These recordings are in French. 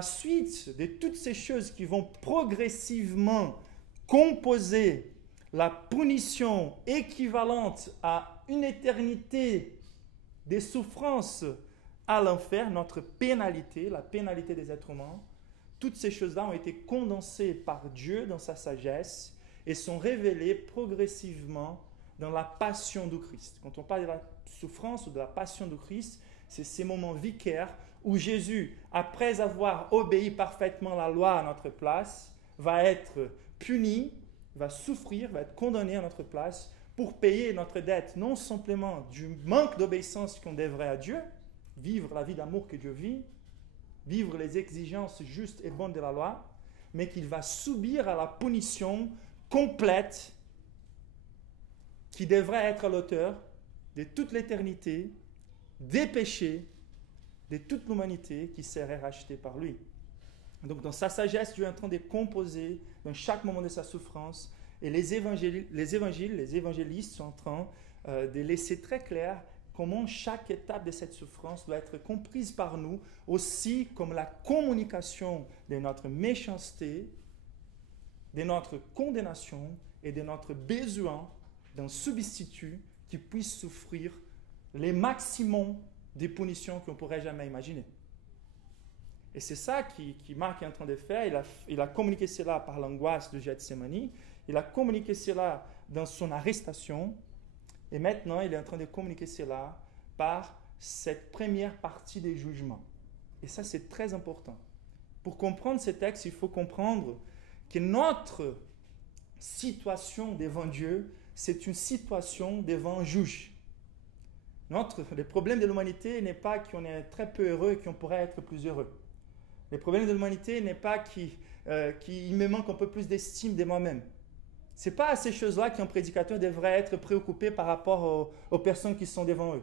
la suite de toutes ces choses qui vont progressivement composer la punition équivalente à une éternité des souffrances à l'enfer, notre pénalité, la pénalité des êtres humains, toutes ces choses-là ont été condensées par Dieu dans sa sagesse et sont révélées progressivement dans la passion du Christ. Quand on parle de la souffrance ou de la passion du Christ, c'est ces moments vicaires où Jésus, après avoir obéi parfaitement la loi à notre place, va être puni, va souffrir, va être condamné à notre place pour payer notre dette, non simplement du manque d'obéissance qu'on devrait à Dieu, vivre la vie d'amour que Dieu vit, vivre les exigences justes et bonnes de la loi, mais qu'il va subir à la punition complète qui devrait être l'auteur de toute l'éternité, des péchés, de toute l'humanité qui serait rachetée par lui. Donc dans sa sagesse, Dieu est en train de composer dans chaque moment de sa souffrance, et les évangélistes sont en train de laisser très clair comment chaque étape de cette souffrance doit être comprise par nous, aussi comme la communication de notre méchanceté, de notre condamnation et de notre besoin d'un substitut qui puisse souffrir les maximums des punitions qu'on ne pourrait jamais imaginer. Et c'est ça qui Marc est en train de faire. Il a communiqué cela par l'angoisse de Gethsémani. Il a communiqué cela dans son arrestation. Et maintenant, il est en train de communiquer cela par cette première partie des jugements. Et ça, c'est très important. Pour comprendre ces textes, il faut comprendre que notre situation devant Dieu, c'est une situation devant un juge. Le problème de l'humanité n'est pas qu'on est très peu heureux et qu'on pourrait être plus heureux. Le problème de l'humanité n'est pas qu'il me manque un peu plus d'estime de moi-même. Ce n'est pas à ces choses-là qu'un prédicateur devrait être préoccupé par rapport aux personnes qui sont devant eux.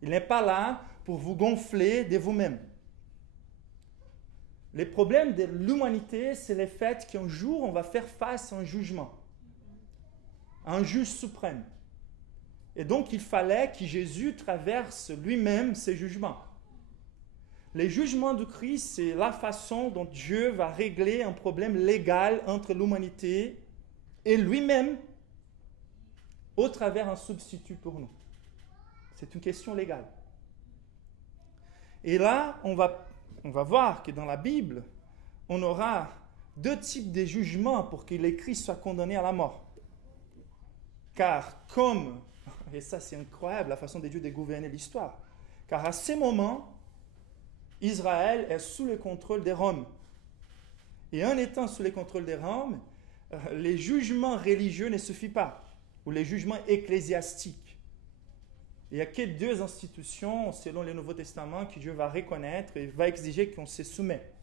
Il n'est pas là pour vous gonfler de vous-même. Le problème de l'humanité, c'est le fait qu'un jour, on va faire face à un jugement, à un juge suprême. Et donc, il fallait que Jésus traverse lui-même ces jugements. Les jugements du Christ, c'est la façon dont Dieu va régler un problème légal entre l'humanité et lui-même au travers d'un substitut pour nous. C'est une question légale. Et là, on va voir que dans la Bible, on aura deux types de jugements pour que les Christ soient condamnés à la mort. Car comme, et ça c'est incroyable la façon de Dieu de gouverner l'histoire, car à ces moments, Israël est sous le contrôle des Roms. Et en étant sous le contrôle des Roms, les jugements religieux ne suffisent pas, ou les jugements ecclésiastiques. Il n'y a que deux institutions, selon le Nouveau Testament, que Dieu va reconnaître et va exiger qu'on se soumette.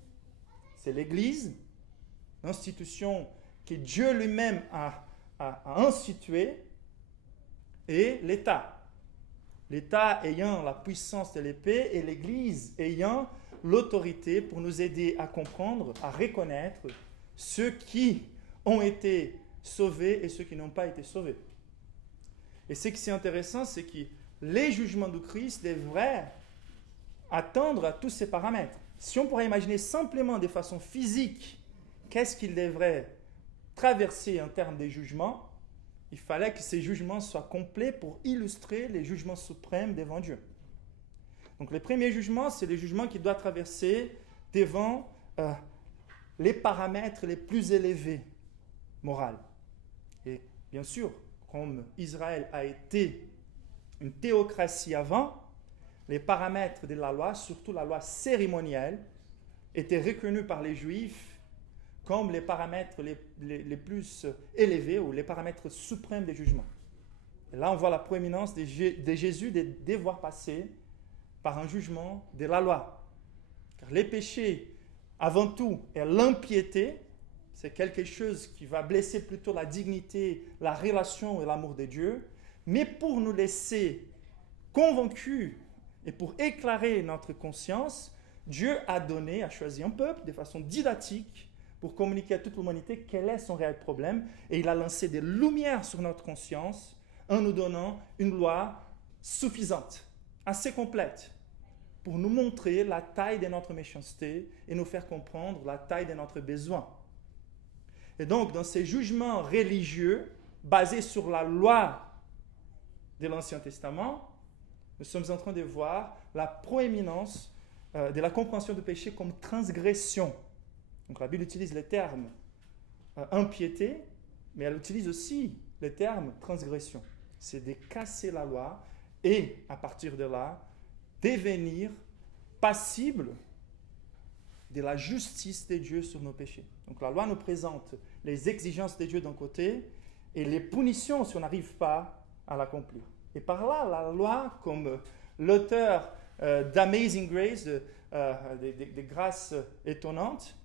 C'est l'Église, l'institution que Dieu lui-même a instituée, et l'État. L'État ayant la puissance de l'épée et l'Église ayant l'autorité pour nous aider à comprendre, à reconnaître ceux qui ont été sauvés et ceux qui n'ont pas été sauvés. Et ce qui est intéressant, c'est que les jugements du Christ devraient attendre à tous ces paramètres. Si on pourrait imaginer simplement de façon physique qu'est-ce qu'il devrait traverser en termes de jugements, il fallait que ces jugements soient complets pour illustrer les jugements suprêmes devant Dieu. Donc le premier jugement, c'est le jugement qui doit traverser devant les paramètres les plus élevés moraux. Et bien sûr, comme Israël a été une théocratie avant, les paramètres de la loi, surtout la loi cérémonielle, étaient reconnus par les Juifs comme les paramètres les plus élevés ou les paramètres suprêmes des jugements. Et là, on voit la proéminence de Jésus de devoir passer par un jugement de la loi. Car les péchés, avant tout, et l'impiété, c'est quelque chose qui va blesser plutôt la dignité, la relation et l'amour de Dieu. Mais pour nous laisser convaincus et pour éclairer notre conscience, Dieu a choisi un peuple de façon didactique pour communiquer à toute l'humanité quel est son réel problème. Et il a lancé des lumières sur notre conscience en nous donnant une loi suffisante, assez complète, pour nous montrer la taille de notre méchanceté et nous faire comprendre la taille de notre besoin. Et donc, dans ces jugements religieux, basés sur la loi de l'Ancien Testament, nous sommes en train de voir la proéminence de la compréhension du péché comme transgression. Donc la Bible utilise le terme impiété, mais elle utilise aussi le terme transgression. C'est de casser la loi et, à partir de là, devenir passible de la justice de Dieu sur nos péchés. Donc la loi nous présente les exigences de Dieu d'un côté et les punitions si on n'arrive pas à l'accomplir. Et par là, la loi, comme l'auteur d'Amazing Grace, des grâces étonnantes,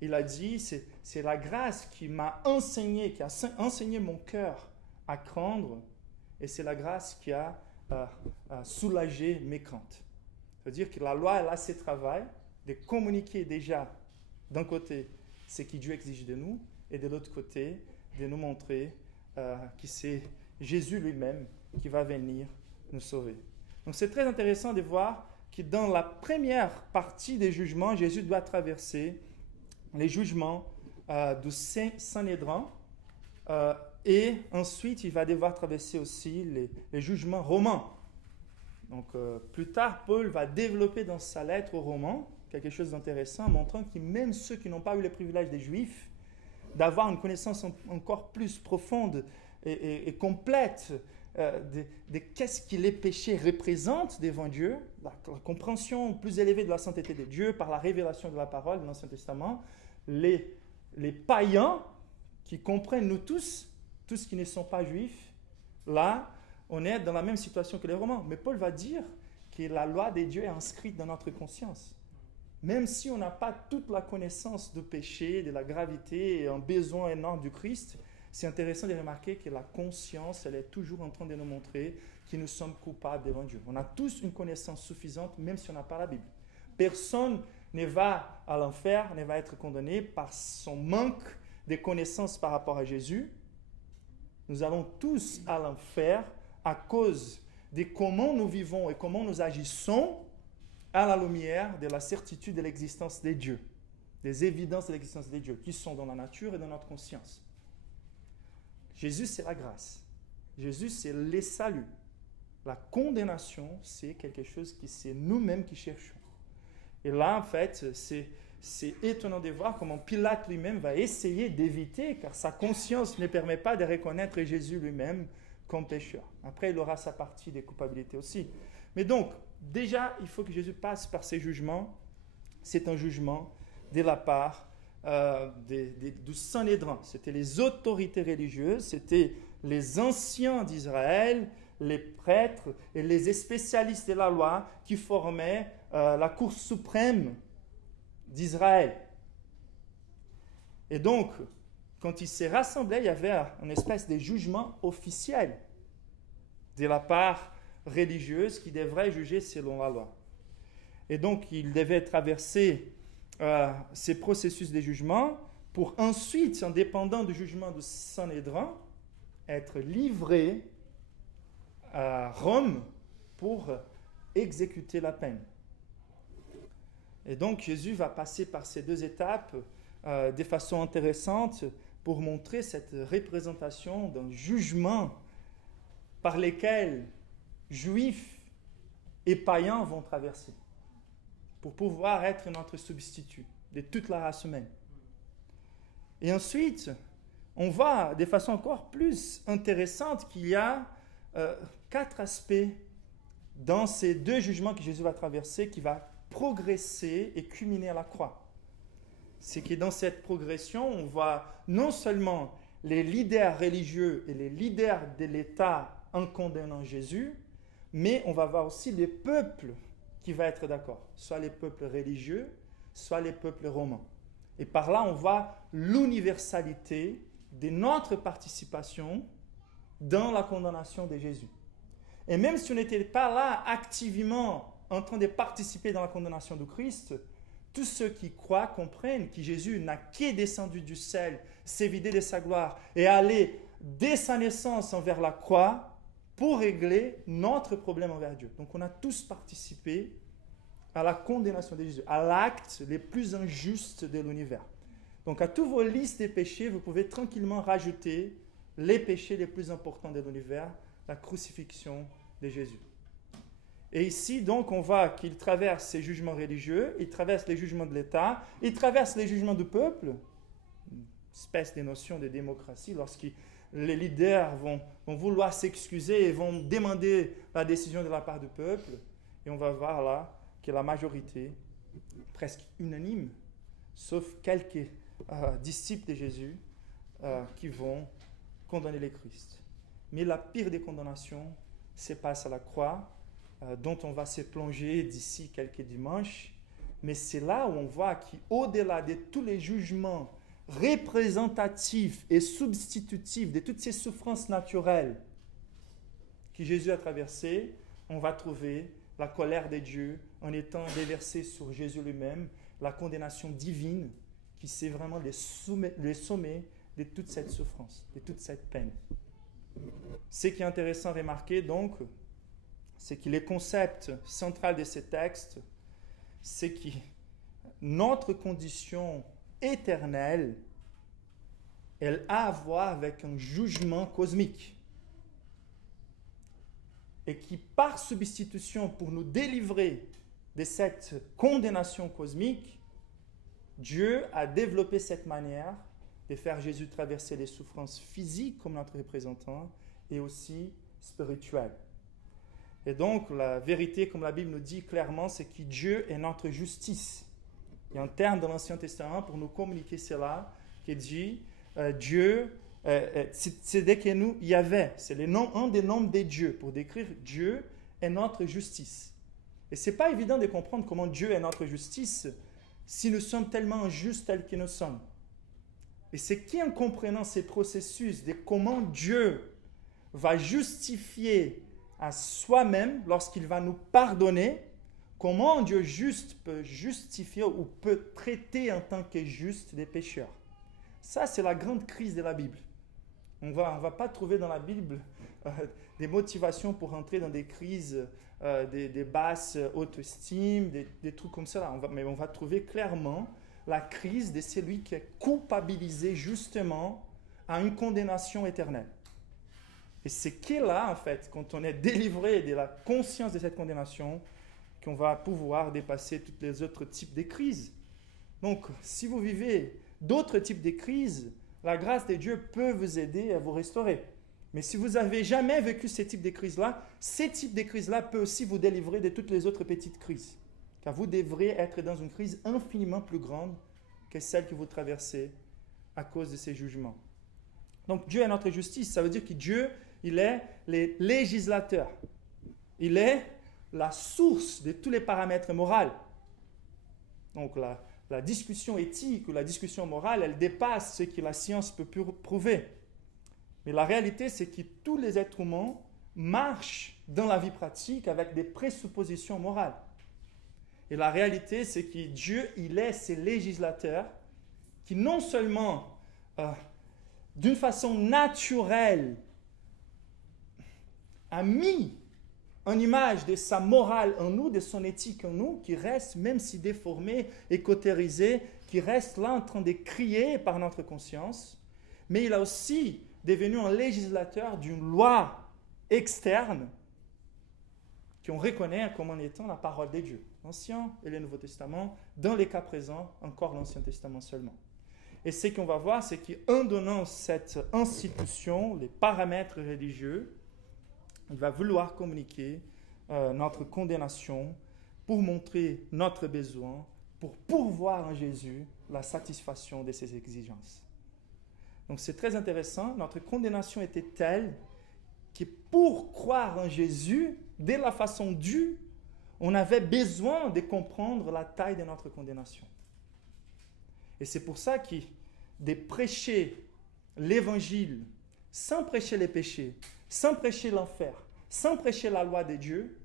il a dit, c'est la grâce qui m'a enseigné, qui a enseigné mon cœur à craindre, et c'est la grâce qui a soulagé mes craintes. C'est-à-dire que la loi, elle a ses travail de communiquer déjà, d'un côté, ce que Dieu exige de nous, et de l'autre côté, de nous montrer que c'est Jésus lui-même qui va venir nous sauver. Donc c'est très intéressant de voir que dans la première partie des jugements, Jésus doit traverser les jugements du Sanhédrin et ensuite il va devoir traverser aussi les jugements romains. Donc plus tard, Paul va développer dans sa lettre aux Romains quelque chose d'intéressant, montrant que même ceux qui n'ont pas eu le privilège des Juifs, d'avoir une connaissance encore plus profonde et complète de qu'est-ce que les péchés représentent devant Dieu, la compréhension plus élevée de la sainteté de Dieu par la révélation de la parole de l'Ancien Testament, les païens qui comprennent, nous tous qui ne sont pas juifs, là, on est dans la même situation que les Romains. Mais Paul va dire que la loi de Dieu est inscrite dans notre conscience. Même si on n'a pas toute la connaissance du péché, de la gravité et un besoin énorme du Christ, c'est intéressant de remarquer que la conscience, elle est toujours en train de nous montrer que nous sommes coupables devant Dieu. On a tous une connaissance suffisante, même si on n'a pas la Bible. Personne ne va à l'enfer, ne va être condamné par son manque de connaissances par rapport à Jésus. Nous allons tous à l'enfer à cause de comment nous vivons et comment nous agissons à la lumière de la certitude de l'existence de Dieu, des évidences de l'existence de Dieu qui sont dans la nature et dans notre conscience. Jésus, c'est la grâce. Jésus, c'est le salut. La condamnation, c'est quelque chose que c'est nous-mêmes qui cherchons. Et là, en fait, c'est étonnant de voir comment Pilate lui-même va essayer d'éviter, car sa conscience ne permet pas de reconnaître Jésus lui-même comme pécheur. Après, il aura sa partie de culpabilité aussi. Mais donc, déjà, il faut que Jésus passe par ces jugements. C'est un jugement de la part du Sanhédrin. C'était les autorités religieuses, c'était les anciens d'Israël, les prêtres et les spécialistes de la loi qui formaient la Cour suprême d'Israël. Et donc, quand ils s'est rassemblés, il y avait une espèce de jugement officiel de la part religieuse qui devrait juger selon la loi. Et donc, ils devaient traverser ces processus de jugement pour ensuite, en dépendant du jugement du Sanhédrin, être livrés à Rome pour exécuter la peine. Et donc, Jésus va passer par ces deux étapes de façon intéressante pour montrer cette représentation d'un jugement par lequel Juifs et païens vont traverser pour pouvoir être notre substitut de toute la race humaine. Et ensuite, on voit de façon encore plus intéressante qu'il y a 4 aspects dans ces deux jugements que Jésus va traverser qui va progresser et culminer à la croix. C'est que dans cette progression, on voit non seulement les leaders religieux et les leaders de l'État en condamnant Jésus, mais on va voir aussi les peuples qui vont être d'accord, soit les peuples religieux, soit les peuples romains. Et par là, on voit l'universalité de notre participation dans la condamnation de Jésus. Et même si on n'était pas là activement en train de participer dans la condamnation du Christ, tous ceux qui croient comprennent que Jésus n'a qu'est descendu du ciel, s'est vidé de sa gloire et allé dès sa naissance envers la croix pour régler notre problème envers Dieu. Donc on a tous participé à la condamnation de Jésus, à l'acte les plus injustes de l'univers. Donc à tous vos listes des péchés, vous pouvez tranquillement rajouter les péchés les plus importants de l'univers, la crucifixion de Jésus. Et ici, donc, on voit qu'il traverse ces jugements religieux, il traverse les jugements de l'État, il traverse les jugements du peuple, une espèce de notion de démocratie, lorsque les leaders vont vouloir s'excuser et vont demander la décision de la part du peuple. Et on va voir là que la majorité, presque unanime, sauf quelques disciples de Jésus, qui vont condamner le Christ. Mais la pire des condamnations se passe à la croix, dont on va se plonger d'ici quelques dimanches. Mais c'est là où on voit qu'au-delà de tous les jugements représentatifs et substitutifs de toutes ces souffrances naturelles que Jésus a traversées, on va trouver la colère de Dieu en étant déversée sur Jésus lui-même, la condamnation divine qui c'est vraiment le sommet de toute cette souffrance, de toute cette peine. Ce qui est intéressant à remarquer donc, c'est que le concept central de ces textes, c'est que notre condition éternelle, elle a à voir avec un jugement cosmique. Et qui, par substitution, pour nous délivrer de cette condamnation cosmique, Dieu a développé cette manière de faire Jésus traverser les souffrances physiques comme notre représentant et aussi spirituelles. Et donc, la vérité, comme la Bible nous dit clairement, c'est que Dieu est notre justice. Il y a un terme dans l'Ancien Testament pour nous communiquer cela, qui dit Dieu, c'est dès que nous, Yahvé, c'est un des noms des dieux, pour décrire Dieu est notre justice. Et ce n'est pas évident de comprendre comment Dieu est notre justice si nous sommes tellement injustes tels que nous sommes. Et c'est qu'en comprenant ces processus de comment Dieu va justifier à soi-même lorsqu'il va nous pardonner, comment Dieu juste peut justifier ou peut traiter en tant que juste des pécheurs. Ça, c'est la grande crise de la Bible. On va pas trouver dans la Bible des motivations pour entrer dans des crises, des basses auto-esteem, des trucs comme ça. Mais on va trouver clairement la crise de celui qui est culpabilisé justement à une condamnation éternelle. Et c'est qu'est là, en fait, quand on est délivré de la conscience de cette condamnation, qu'on va pouvoir dépasser tous les autres types de crises. Donc, si vous vivez d'autres types de crises, la grâce de Dieu peut vous aider à vous restaurer. Mais si vous n'avez jamais vécu ces types de crises-là, ces types de crises-là peuvent aussi vous délivrer de toutes les autres petites crises. Car vous devrez être dans une crise infiniment plus grande que celle que vous traversez à cause de ces jugements. Donc, Dieu est notre justice. Ça veut dire que Dieu, il est le législateur. Il est la source de tous les paramètres moraux. Donc, la discussion éthique ou la discussion morale, elle dépasse ce que la science peut prouver. Mais la réalité, c'est que tous les êtres humains marchent dans la vie pratique avec des présuppositions morales. Et la réalité, c'est que Dieu, il est ce législateur qui non seulement, d'une façon naturelle, a mis une image de sa morale en nous, de son éthique en nous, qui reste, même si déformée et cautérisée, qui reste là en train de crier par notre conscience, mais il a aussi devenu un législateur d'une loi externe qu'on reconnaît comme en étant la parole de Dieu. L'Ancien et le Nouveau Testament, dans les cas présents, encore l'Ancien Testament seulement. Et ce qu'on va voir, c'est qu'en donnant cette institution, les paramètres religieux, il va vouloir communiquer notre condamnation pour montrer notre besoin, pour pourvoir en Jésus la satisfaction de ses exigences. Donc c'est très intéressant, notre condamnation était telle que pour croire en Jésus, de la façon due, on avait besoin de comprendre la taille de notre condamnation. Et c'est pour ça que de prêcher l'évangile sans prêcher les péchés, sans prêcher l'enfer, sans prêcher la loi de Dieu,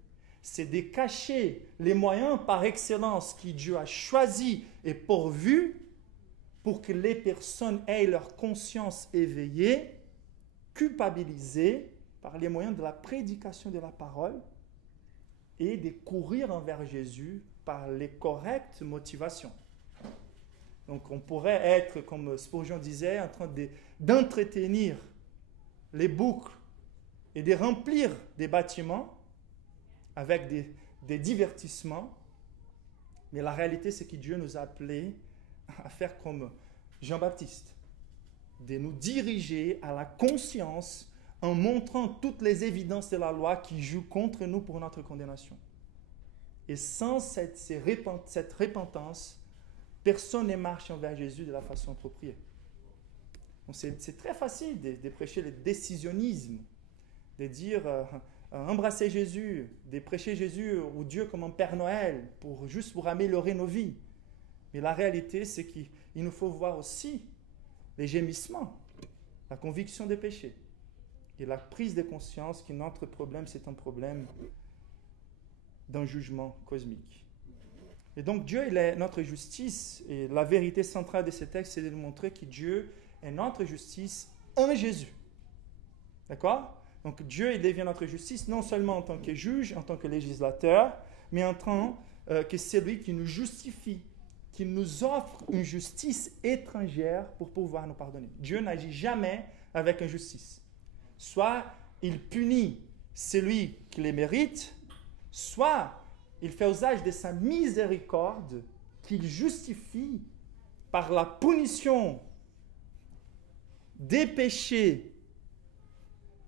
c'est de cacher les moyens par excellence que Dieu a choisis et pourvus pour que les personnes aient leur conscience éveillée, culpabilisée par les moyens de la prédication de la parole et de courir envers Jésus par les correctes motivations. Donc on pourrait être, comme Spurgeon disait, en train d'entretenir les boucles et de remplir des bâtiments avec des divertissements. Mais la réalité, c'est que Dieu nous a appelés à faire comme Jean-Baptiste, de nous diriger à la conscience en montrant toutes les évidences de la loi qui jouent contre nous pour notre condamnation. Et sans cette repentance, personne ne marche envers Jésus de la façon appropriée. Donc c'est très facile de prêcher le décisionnisme, de dire embrasser Jésus, de prêcher Jésus ou Dieu comme un Père Noël, juste pour améliorer nos vies. Mais la réalité, c'est qu'il nous faut voir aussi les gémissements, la conviction des péchés et la prise de conscience que notre problème, c'est un problème d'un jugement cosmique. Et donc Dieu, il est notre justice, et la vérité centrale de ce texte, c'est de nous montrer que Dieu est notre justice en Jésus. D'accord? Donc Dieu, il devient notre justice non seulement en tant que juge, en tant que législateur, mais en tant que celui qui nous justifie, qui nous offre une justice étrangère pour pouvoir nous pardonner. Dieu n'agit jamais avec injustice. Soit il punit celui qui les mérite, soit il fait usage de sa miséricorde qu'il justifie par la punition des péchés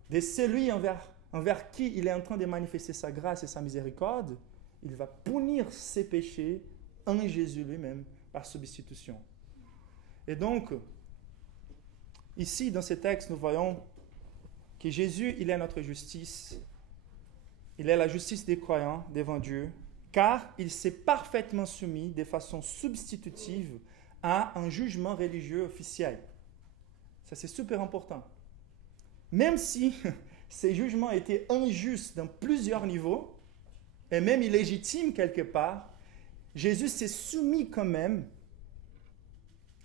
de celui envers qui il est en train de manifester sa grâce et sa miséricorde. Il va punir ses péchés en Jésus lui-même par substitution. Et donc, ici dans ce texte, nous voyons que Jésus, il est notre justice. Il est la justice des croyants devant Dieu, car il s'est parfaitement soumis de façon substitutive à un jugement religieux officiel. Ça, c'est super important. Même si ces jugements étaient injustes dans plusieurs niveaux, et même illégitimes quelque part, Jésus s'est soumis quand même,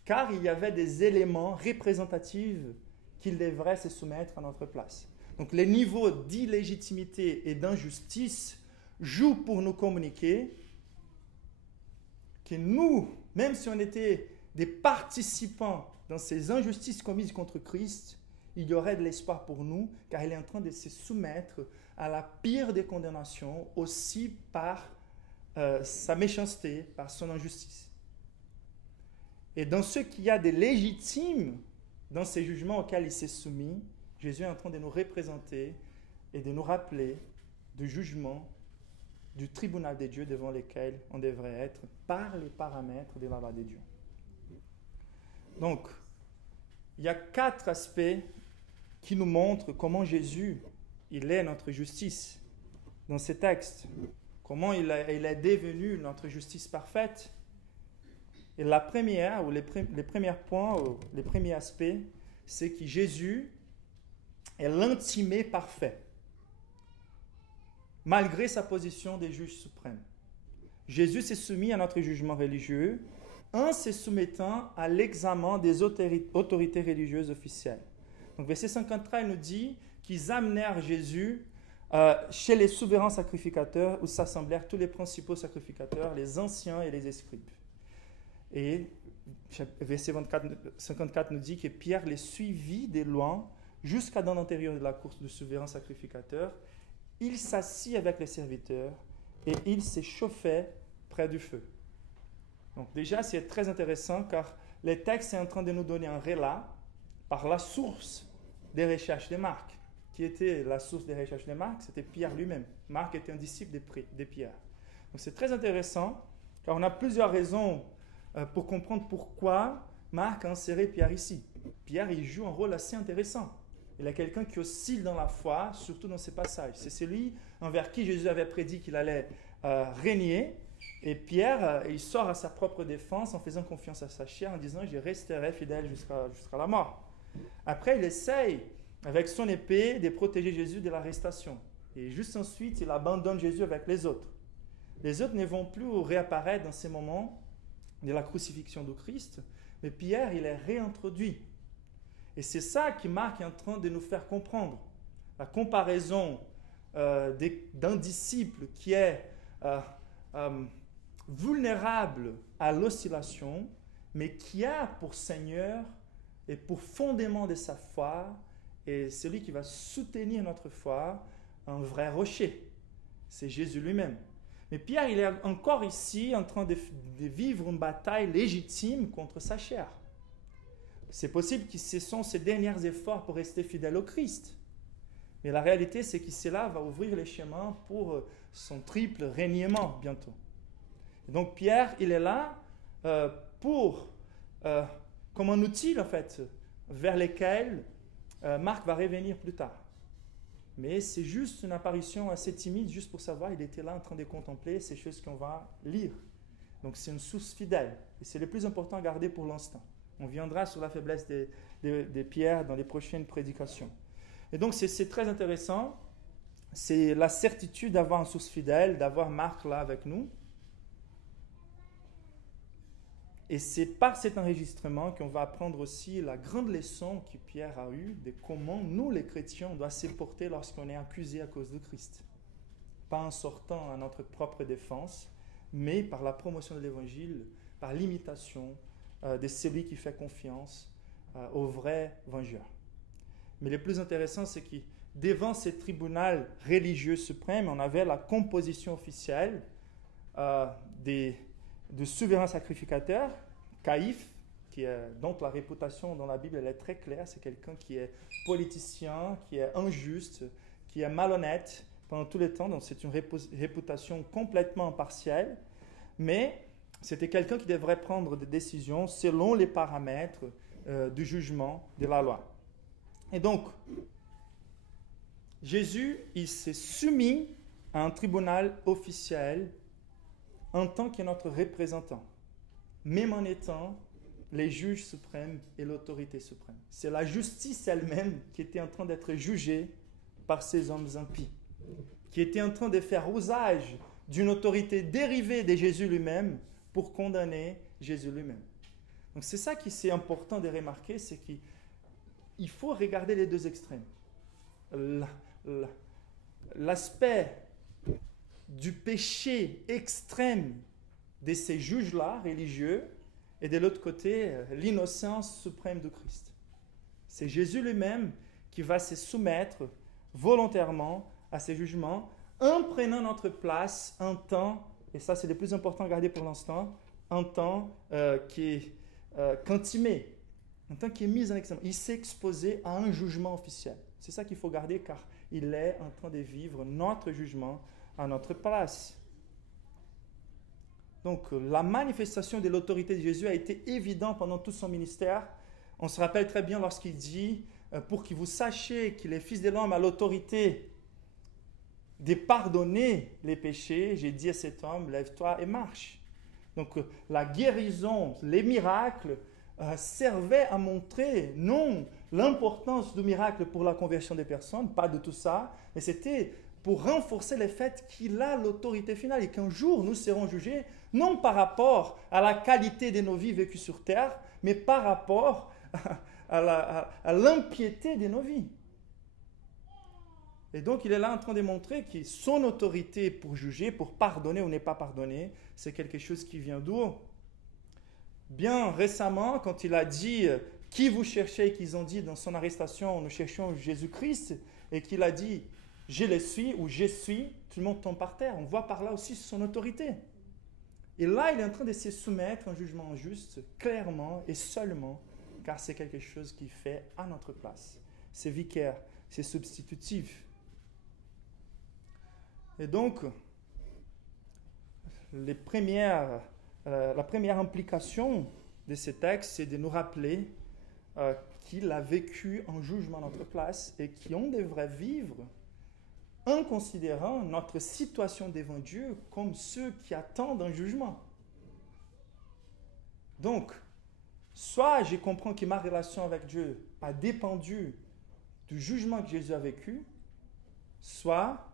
car il y avait des éléments représentatifs qu'il devrait se soumettre à notre place. Donc les niveaux d'illégitimité et d'injustice jouent pour nous communiquer que nous, même si on était des participants dans ces injustices commises contre Christ, il y aurait de l'espoir pour nous, car il est en train de se soumettre à la pire des condamnations, aussi par sa méchanceté, par son injustice. Et dans ce qu'il y a de légitime dans ces jugements auxquels il s'est soumis, Jésus est en train de nous représenter et de nous rappeler du jugement du tribunal des dieux devant lesquels on devrait être par les paramètres de la loi des dieux. Donc, il y a 4 aspects qui nous montrent comment Jésus, il est notre justice dans ces textes. Comment il est devenu notre justice parfaite. Et la première, ou les premiers points, ou les premiers aspects, c'est que Jésus est l'intimé parfait, malgré sa position de juge suprême. Jésus s'est soumis à notre jugement religieux en se soumettant à l'examen des autorités religieuses officielles. Donc, verset 53, il nous dit qu'ils amenèrent Jésus chez les souverains sacrificateurs où s'assemblèrent tous les principaux sacrificateurs, les anciens et les scribes. Et verset 54 nous dit que Pierre les suivit de loin jusqu'à dans l'intérieur de la cour du souverain sacrificateur. Il s'assit avec les serviteurs et il s'échauffait près du feu. Donc déjà, c'est très intéressant car le texte est en train de nous donner un relax par la source des recherches de Marc. Qui était la source des recherches de Marc? C'était Pierre lui-même. Marc était un disciple de Pierre. Donc c'est très intéressant car on a plusieurs raisons pour comprendre pourquoi Marc a inséré Pierre ici. Pierre, il joue un rôle assez intéressant. Il est quelqu'un qui oscille dans la foi, surtout dans ces passages. C'est celui envers qui Jésus avait prédit qu'il allait régner. Et Pierre, il sort à sa propre défense en faisant confiance à sa chair, en disant « Je resterai fidèle jusqu'à la mort ». Après, il essaye, avec son épée, de protéger Jésus de l'arrestation. Et juste ensuite, il abandonne Jésus avec les autres. Les autres ne vont plus réapparaître dans ces moments de la crucifixion de Christ, mais Pierre, il est réintroduit. Et c'est ça que Marc est en train de nous faire comprendre. la comparaison d'un disciple qui est vulnérable à l'oscillation, mais qui a pour Seigneur et pour fondement de sa foi, et celui qui va soutenir notre foi, un vrai rocher. C'est Jésus lui-même. Mais Pierre, il est encore ici en train de vivre une bataille légitime contre sa chair. C'est possible que ce sont ses derniers efforts pour rester fidèle au Christ. Mais la réalité, c'est que cela va ouvrir les chemins pour son triple reniement bientôt. Et donc Pierre, il est là comme un outil, en fait, vers lequel Marc va revenir plus tard. Mais c'est juste une apparition assez timide, juste pour savoir, il était là en train de contempler ces choses qu'on va lire. Donc c'est une source fidèle. Et c'est le plus important à garder pour l'instant. On viendra sur la faiblesse de Pierre dans les prochaines prédications. Et donc c'est très intéressant. C'est la certitude d'avoir une source fidèle, d'avoir Marc là avec nous. Et c'est par cet enregistrement qu'on va apprendre aussi la grande leçon que Pierre a eue de comment nous, les chrétiens, on doit se porter lorsqu'on est accusé à cause de Christ. Pas en sortant à notre propre défense, mais par la promotion de l'Évangile, par l'imitation de celui qui fait confiance au vrai vengeur. Mais le plus intéressant, c'est que devant ce tribunal religieux suprême, on avait la composition officielle de souverain sacrificateur, Caïphe, dont la réputation dans la Bible elle est très claire, c'est quelqu'un qui est politicien, qui est injuste, qui est malhonnête pendant tout le temps, donc c'est une réputation complètement impartiale, mais c'était quelqu'un qui devrait prendre des décisions selon les paramètres du jugement de la loi. Et donc, Jésus, il s'est soumis à un tribunal officiel en tant que notre représentant, même en étant les juges suprêmes et l'autorité suprême. C'est la justice elle-même qui était en train d'être jugée par ces hommes impies, qui étaient en train de faire usage d'une autorité dérivée de Jésus lui-même pour condamner Jésus lui-même. Donc c'est ça qui est important de remarquer, c'est qu'il faut regarder les deux extrêmes. L'aspect du péché extrême de ces juges-là, religieux, et de l'autre côté, l'innocence suprême de Christ. C'est Jésus lui-même qui va se soumettre volontairement à ces jugements, en prenant notre place un temps, et ça c'est le plus important à garder pour l'instant, un temps qui est cantimé, un temps qui est mis en examen. Il s'est exposé à un jugement officiel. C'est ça qu'il faut garder, car il est en train de vivre notre jugement à notre place. Donc, la manifestation de l'autorité de Jésus a été évidente pendant tout son ministère. On se rappelle très bien lorsqu'il dit, pour que vous sachiez que le Fils de l'homme a l'autorité de pardonner les péchés, j'ai dit à cet homme, lève-toi et marche. Donc, la guérison, les miracles servaient à montrer, non l'importance du miracle pour la conversion des personnes, pas de tout ça, mais c'était pour renforcer le fait qu'il a l'autorité finale et qu'un jour nous serons jugés, non par rapport à la qualité de nos vies vécues sur terre, mais par rapport à l'impiété de nos vies. Et donc il est là en train de montrer que son autorité pour juger, pour pardonner ou ne pas pardonner, c'est quelque chose qui vient d'où? Bien récemment, quand il a dit « Qui vous cherchez ?» qu'ils ont dit dans son arrestation « Nous cherchons Jésus-Christ » et qu'il a dit « Je le suis » ou « Je suis », tout le monde tombe par terre. On voit par là aussi son autorité. Et là, il est en train de se soumettre à un jugement juste, clairement et seulement, car c'est quelque chose qu'il fait à notre place. C'est vicaire, c'est substitutif. Et donc, la première implication de ce texte, c'est de nous rappeler qu'il a vécu un jugement à notre place et qu'on devrait vivre en considérant notre situation devant Dieu comme ceux qui attendent un jugement. Donc, soit je comprends que ma relation avec Dieu a dépendu du jugement que Jésus a vécu, soit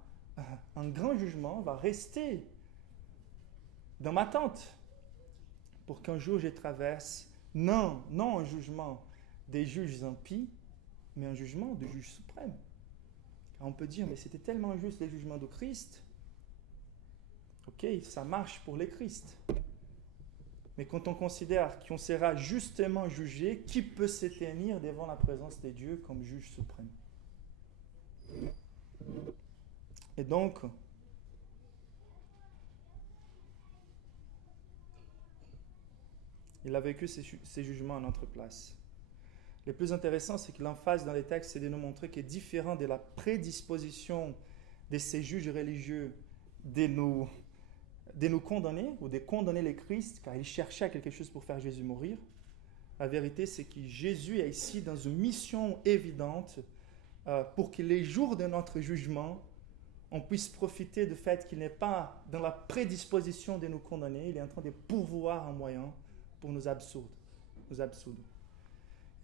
un grand jugement va rester dans ma tente pour qu'un jour je traverse, non un jugement des juges impies, mais un jugement du juge suprême. On peut dire, mais c'était tellement juste les jugements de Christ. Ok, ça marche pour les Christ. Mais quand on considère qu'on sera justement jugé, qui peut s'éternir devant la présence de Dieu comme juge suprême? Et donc, il a vécu ces jugements à notre place. Le plus intéressant, c'est que l'emphase dans les textes, c'est de nous montrer que différent de la prédisposition de ces juges religieux de nous condamner ou de condamner les Christ, car ils cherchaient quelque chose pour faire Jésus mourir, la vérité, c'est que Jésus est ici dans une mission évidente pour que les jours de notre jugement, on puisse profiter du fait qu'il n'est pas dans la prédisposition de nous condamner, il est en train de pourvoir un moyen pour nous absoudre.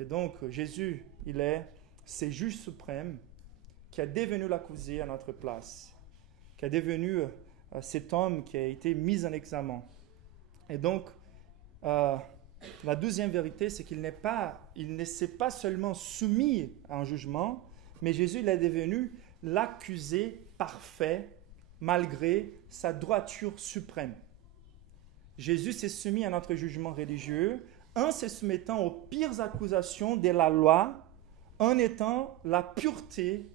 Et donc, Jésus, c'est juge suprême qui a devenu l'accusé à notre place, qui a devenu cet homme qui a été mis en examen. Et donc, la deuxième vérité, c'est qu'il ne s'est pas seulement soumis à un jugement, mais Jésus, il est devenu l'accusé parfait malgré sa droiture suprême. Jésus s'est soumis à notre jugement religieux en se soumettant aux pires accusations de la loi, en étant la pureté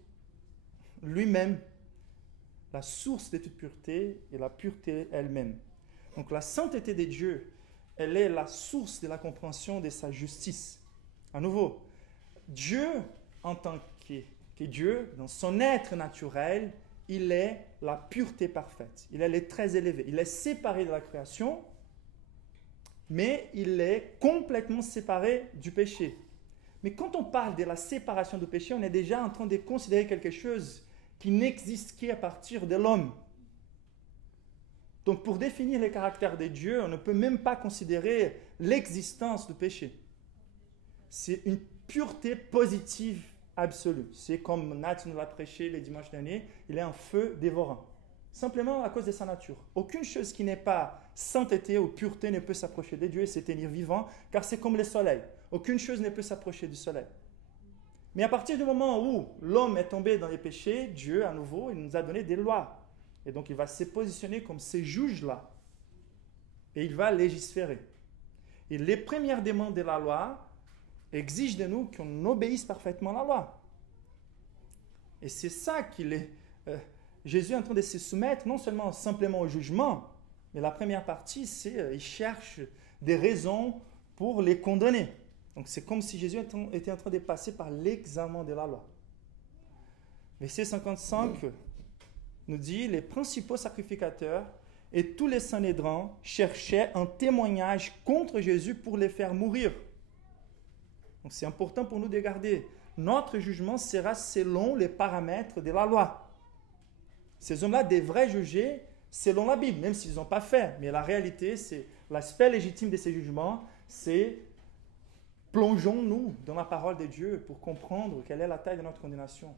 lui-même, la source de toute pureté et la pureté elle-même. Donc la sainteté de Dieu, elle est la source de la compréhension de sa justice. À nouveau, Dieu en tant que Dieu, dans son être naturel, il est la pureté parfaite. Il est très élevé. Il est séparé de la création, mais il est complètement séparé du péché. Mais quand on parle de la séparation du péché, on est déjà en train de considérer quelque chose qui n'existe qu'à partir de l'homme. Donc pour définir le caractère de Dieu, on ne peut même pas considérer l'existence du péché. C'est une pureté positive absolue. C'est comme Nat nous l'a prêché les dimanches derniers, il est un feu dévorant. Simplement à cause de sa nature. Aucune chose qui n'est pas sainteté ou pureté ne peut s'approcher de Dieu et se tenir vivant, car c'est comme le soleil. Aucune chose ne peut s'approcher du soleil. Mais à partir du moment où l'homme est tombé dans les péchés, Dieu, à nouveau, il nous a donné des lois. Et donc il va se positionner comme ces juges-là. Et il va légiférer. Et les premières demandes de la loi exigent de nous qu'on obéisse parfaitement à la loi. Et c'est ça qu'il est... Jésus est en train de se soumettre non seulement simplement au jugement, mais la première partie, c'est il cherche des raisons pour les condamner. Donc c'est comme si Jésus était en train de passer par l'examen de la loi. Verset 55 nous dit, les principaux sacrificateurs et tous les Sanhédrins cherchaient un témoignage contre Jésus pour les faire mourir. Donc c'est important pour nous de garder. Notre jugement sera selon les paramètres de la loi. Ces hommes-là devraient juger selon la Bible, même s'ils n'ont pas fait. Mais la réalité, c'est l'aspect légitime de ces jugements, c'est plongeons-nous dans la parole de Dieu pour comprendre quelle est la taille de notre condamnation,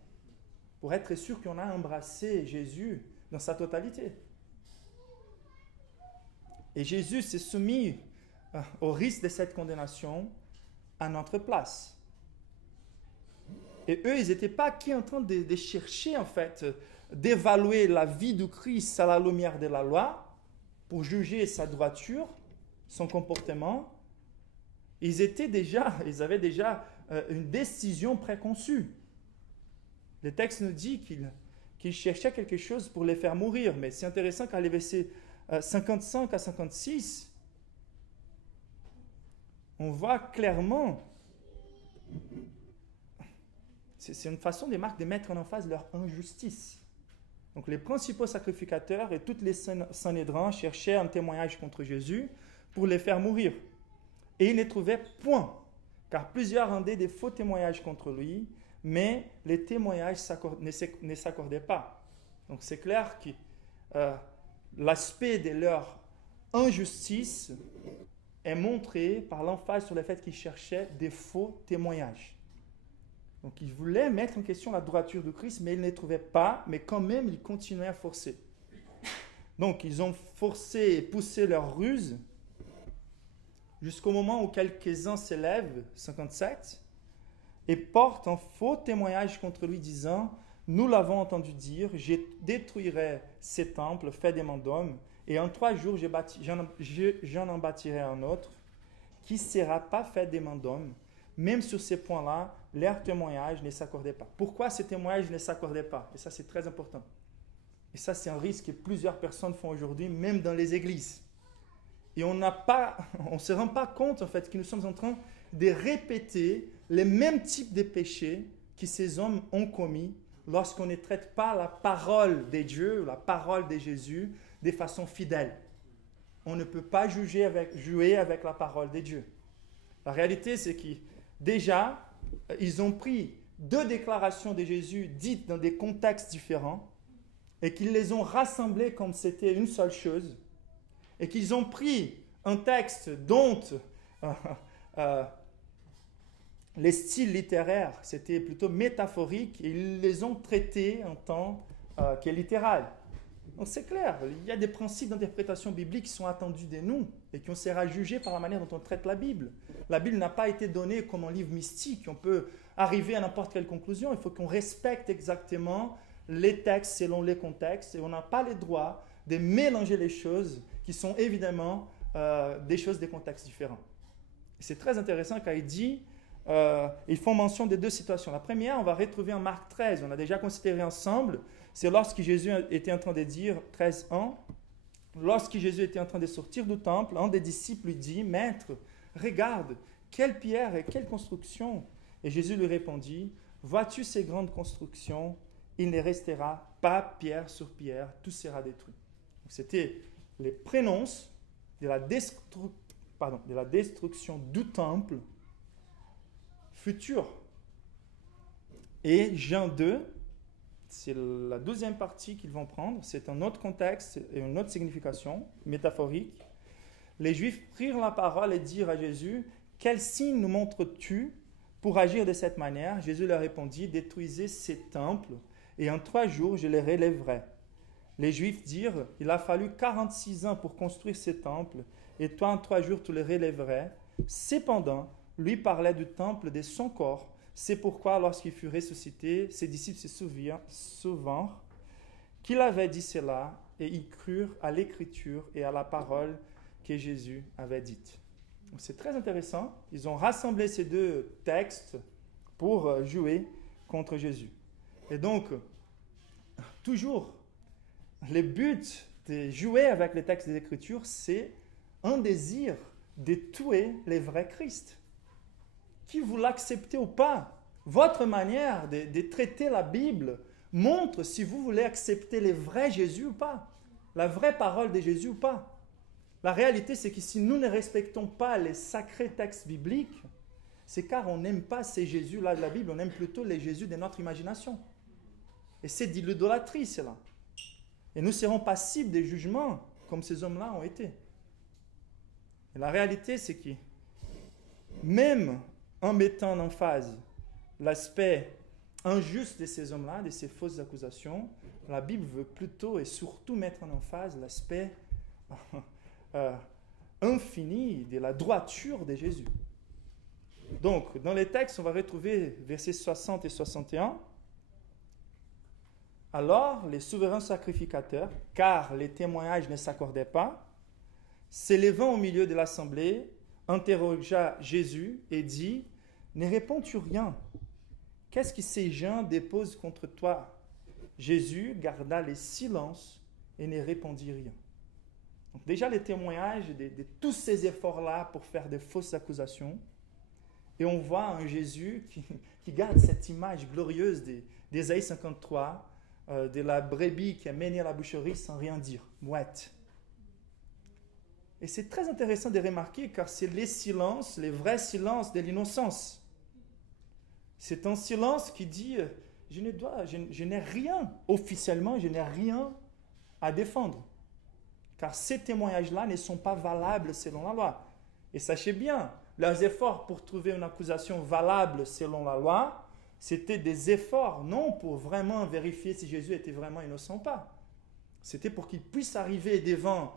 pour être sûr qu'on a embrassé Jésus dans sa totalité. Et Jésus s'est soumis au risque de cette condamnation à notre place. Et eux, ils n'étaient pas en train de chercher, en fait, d'évaluer la vie du Christ à la lumière de la loi pour juger sa droiture, son comportement. Ils avaient déjà une décision préconçue. Le texte nous dit qu'ils cherchaient quelque chose pour les faire mourir. Mais c'est intéressant car les versets 55 à 56, on voit clairement, c'est une façon des Marcs de mettre en emphase leur injustice. Donc les principaux sacrificateurs et toutes les Sanhédrins cherchaient un témoignage contre Jésus pour les faire mourir. Et ils ne trouvaient point, car plusieurs rendaient des faux témoignages contre lui, mais les témoignages ne s'accordaient pas. Donc c'est clair que l'aspect de leur injustice est montré par l'emphase sur le fait qu'ils cherchaient des faux témoignages. Donc ils voulaient mettre en question la droiture de Christ, mais ils ne les trouvaient pas, mais quand même ils continuaient à forcer. Donc ils ont forcé et poussé leur ruse jusqu'au moment où quelques-uns s'élèvent, 57, et portent un faux témoignage contre lui disant « nous l'avons entendu dire, je détruirai ces temples faits des mains d'hommes, et en 3 jours, j'en bâtirai un autre qui ne sera pas fait des mains d'hommes. Même sur ces points-là, leur témoignage ne s'accordait pas. Pourquoi ces témoignages ne s'accordaient pas? Et ça, c'est très important. Et ça, c'est un risque que plusieurs personnes font aujourd'hui, même dans les églises. Et on ne se rend pas compte, en fait, que nous sommes en train de répéter les mêmes types de péchés que ces hommes ont commis lorsqu'on ne traite pas la parole de Dieu, la parole de Jésus, de façon fidèle. On ne peut pas jouer avec la parole de Dieu. La réalité, c'est que déjà, ils ont pris 2 déclarations de Jésus dites dans des contextes différents et qu'ils les ont rassemblées comme c'était une seule chose et qu'ils ont pris un texte dont les styles littéraires, c'était plutôt métaphorique et ils les ont traités en tant que littéral. Donc c'est clair, il y a des principes d'interprétation biblique qui sont attendus de nous et qu'on sera jugé par la manière dont on traite la Bible. La Bible n'a pas été donnée comme un livre mystique, on peut arriver à n'importe quelle conclusion, il faut qu'on respecte exactement les textes selon les contextes et on n'a pas le droit de mélanger les choses qui sont évidemment des choses des contextes différents. Et c'est très intéressant car il dit, ils font mention de 2 situations. La première, on va retrouver en Marc 13, on a déjà considéré ensemble, c'est lorsque Jésus était en train de dire, 13:1, lorsque Jésus était en train de sortir du temple, un des disciples lui dit, « Maître, regarde, quelle pierre et quelle construction !» Et Jésus lui répondit, « Vois-tu ces grandes constructions? Il ne restera pas pierre sur pierre, tout sera détruit. » C'était les prénonces de la destruction du temple futur. Et Jean 2, c'est la 2e partie qu'ils vont prendre, c'est un autre contexte et une autre signification métaphorique. Les Juifs prirent la parole et dirent à Jésus, « Quel signe nous montres-tu pour agir de cette manière ?» Jésus leur répondit, « Détruisez ces temples et en 3 jours je les relèverai. » Les Juifs dirent, « Il a fallu 46 ans pour construire ces temples et toi en 3 jours tu les relèverais. » Cependant, lui parlait du temple de son corps. C'est pourquoi, lorsqu'il fut ressuscité, ses disciples se souvinrent qu'il avait dit cela et ils crurent à l'écriture et à la parole que Jésus avait dite. C'est très intéressant. Ils ont rassemblé ces 2 textes pour jouer contre Jésus. Et donc, toujours, le but de jouer avec les textes des Écritures, c'est un désir de tuer les vrais Christ. Qui vous l'acceptez ou pas, votre manière de traiter la Bible montre si vous voulez accepter les vrais Jésus ou pas, la vraie parole de Jésus ou pas. La réalité, c'est que si nous ne respectons pas les sacrés textes bibliques, c'est car on n'aime pas ces Jésus-là de la Bible, on aime plutôt les Jésus de notre imagination. Et c'est de l'idolâtrie, cela. Et nous serons passibles des jugements comme ces hommes-là ont été. Et la réalité, c'est que même en mettant en phase l'aspect injuste de ces hommes-là, de ces fausses accusations, la Bible veut plutôt et surtout mettre en phase l'aspect infini de la droiture de Jésus. Donc, dans les textes, on va retrouver versets 60 et 61. Alors, les souverains sacrificateurs, car les témoignages ne s'accordaient pas, s'élevant au milieu de l'assemblée, interrogea Jésus et dit, « Ne réponds-tu rien? Qu'est-ce que ces gens déposent contre toi ?» Jésus garda le silence et ne répondit rien. Donc déjà, les témoignages de tous ces efforts-là pour faire de fausses accusations. Et on voit un Jésus qui garde cette image glorieuse d'Ésaïe 53, de la brebis qui a mené à la boucherie sans rien dire, mouette. Et c'est très intéressant de remarquer car c'est les silences, les vrais silences de l'innocence. C'est un silence qui dit je n'ai rien, officiellement, je n'ai rien à défendre. Car ces témoignages-là ne sont pas valables selon la loi. Et sachez bien, leurs efforts pour trouver une accusation valable selon la loi, c'était des efforts non pour vraiment vérifier si Jésus était vraiment innocent ou pas. C'était pour qu'ils puissent arriver devant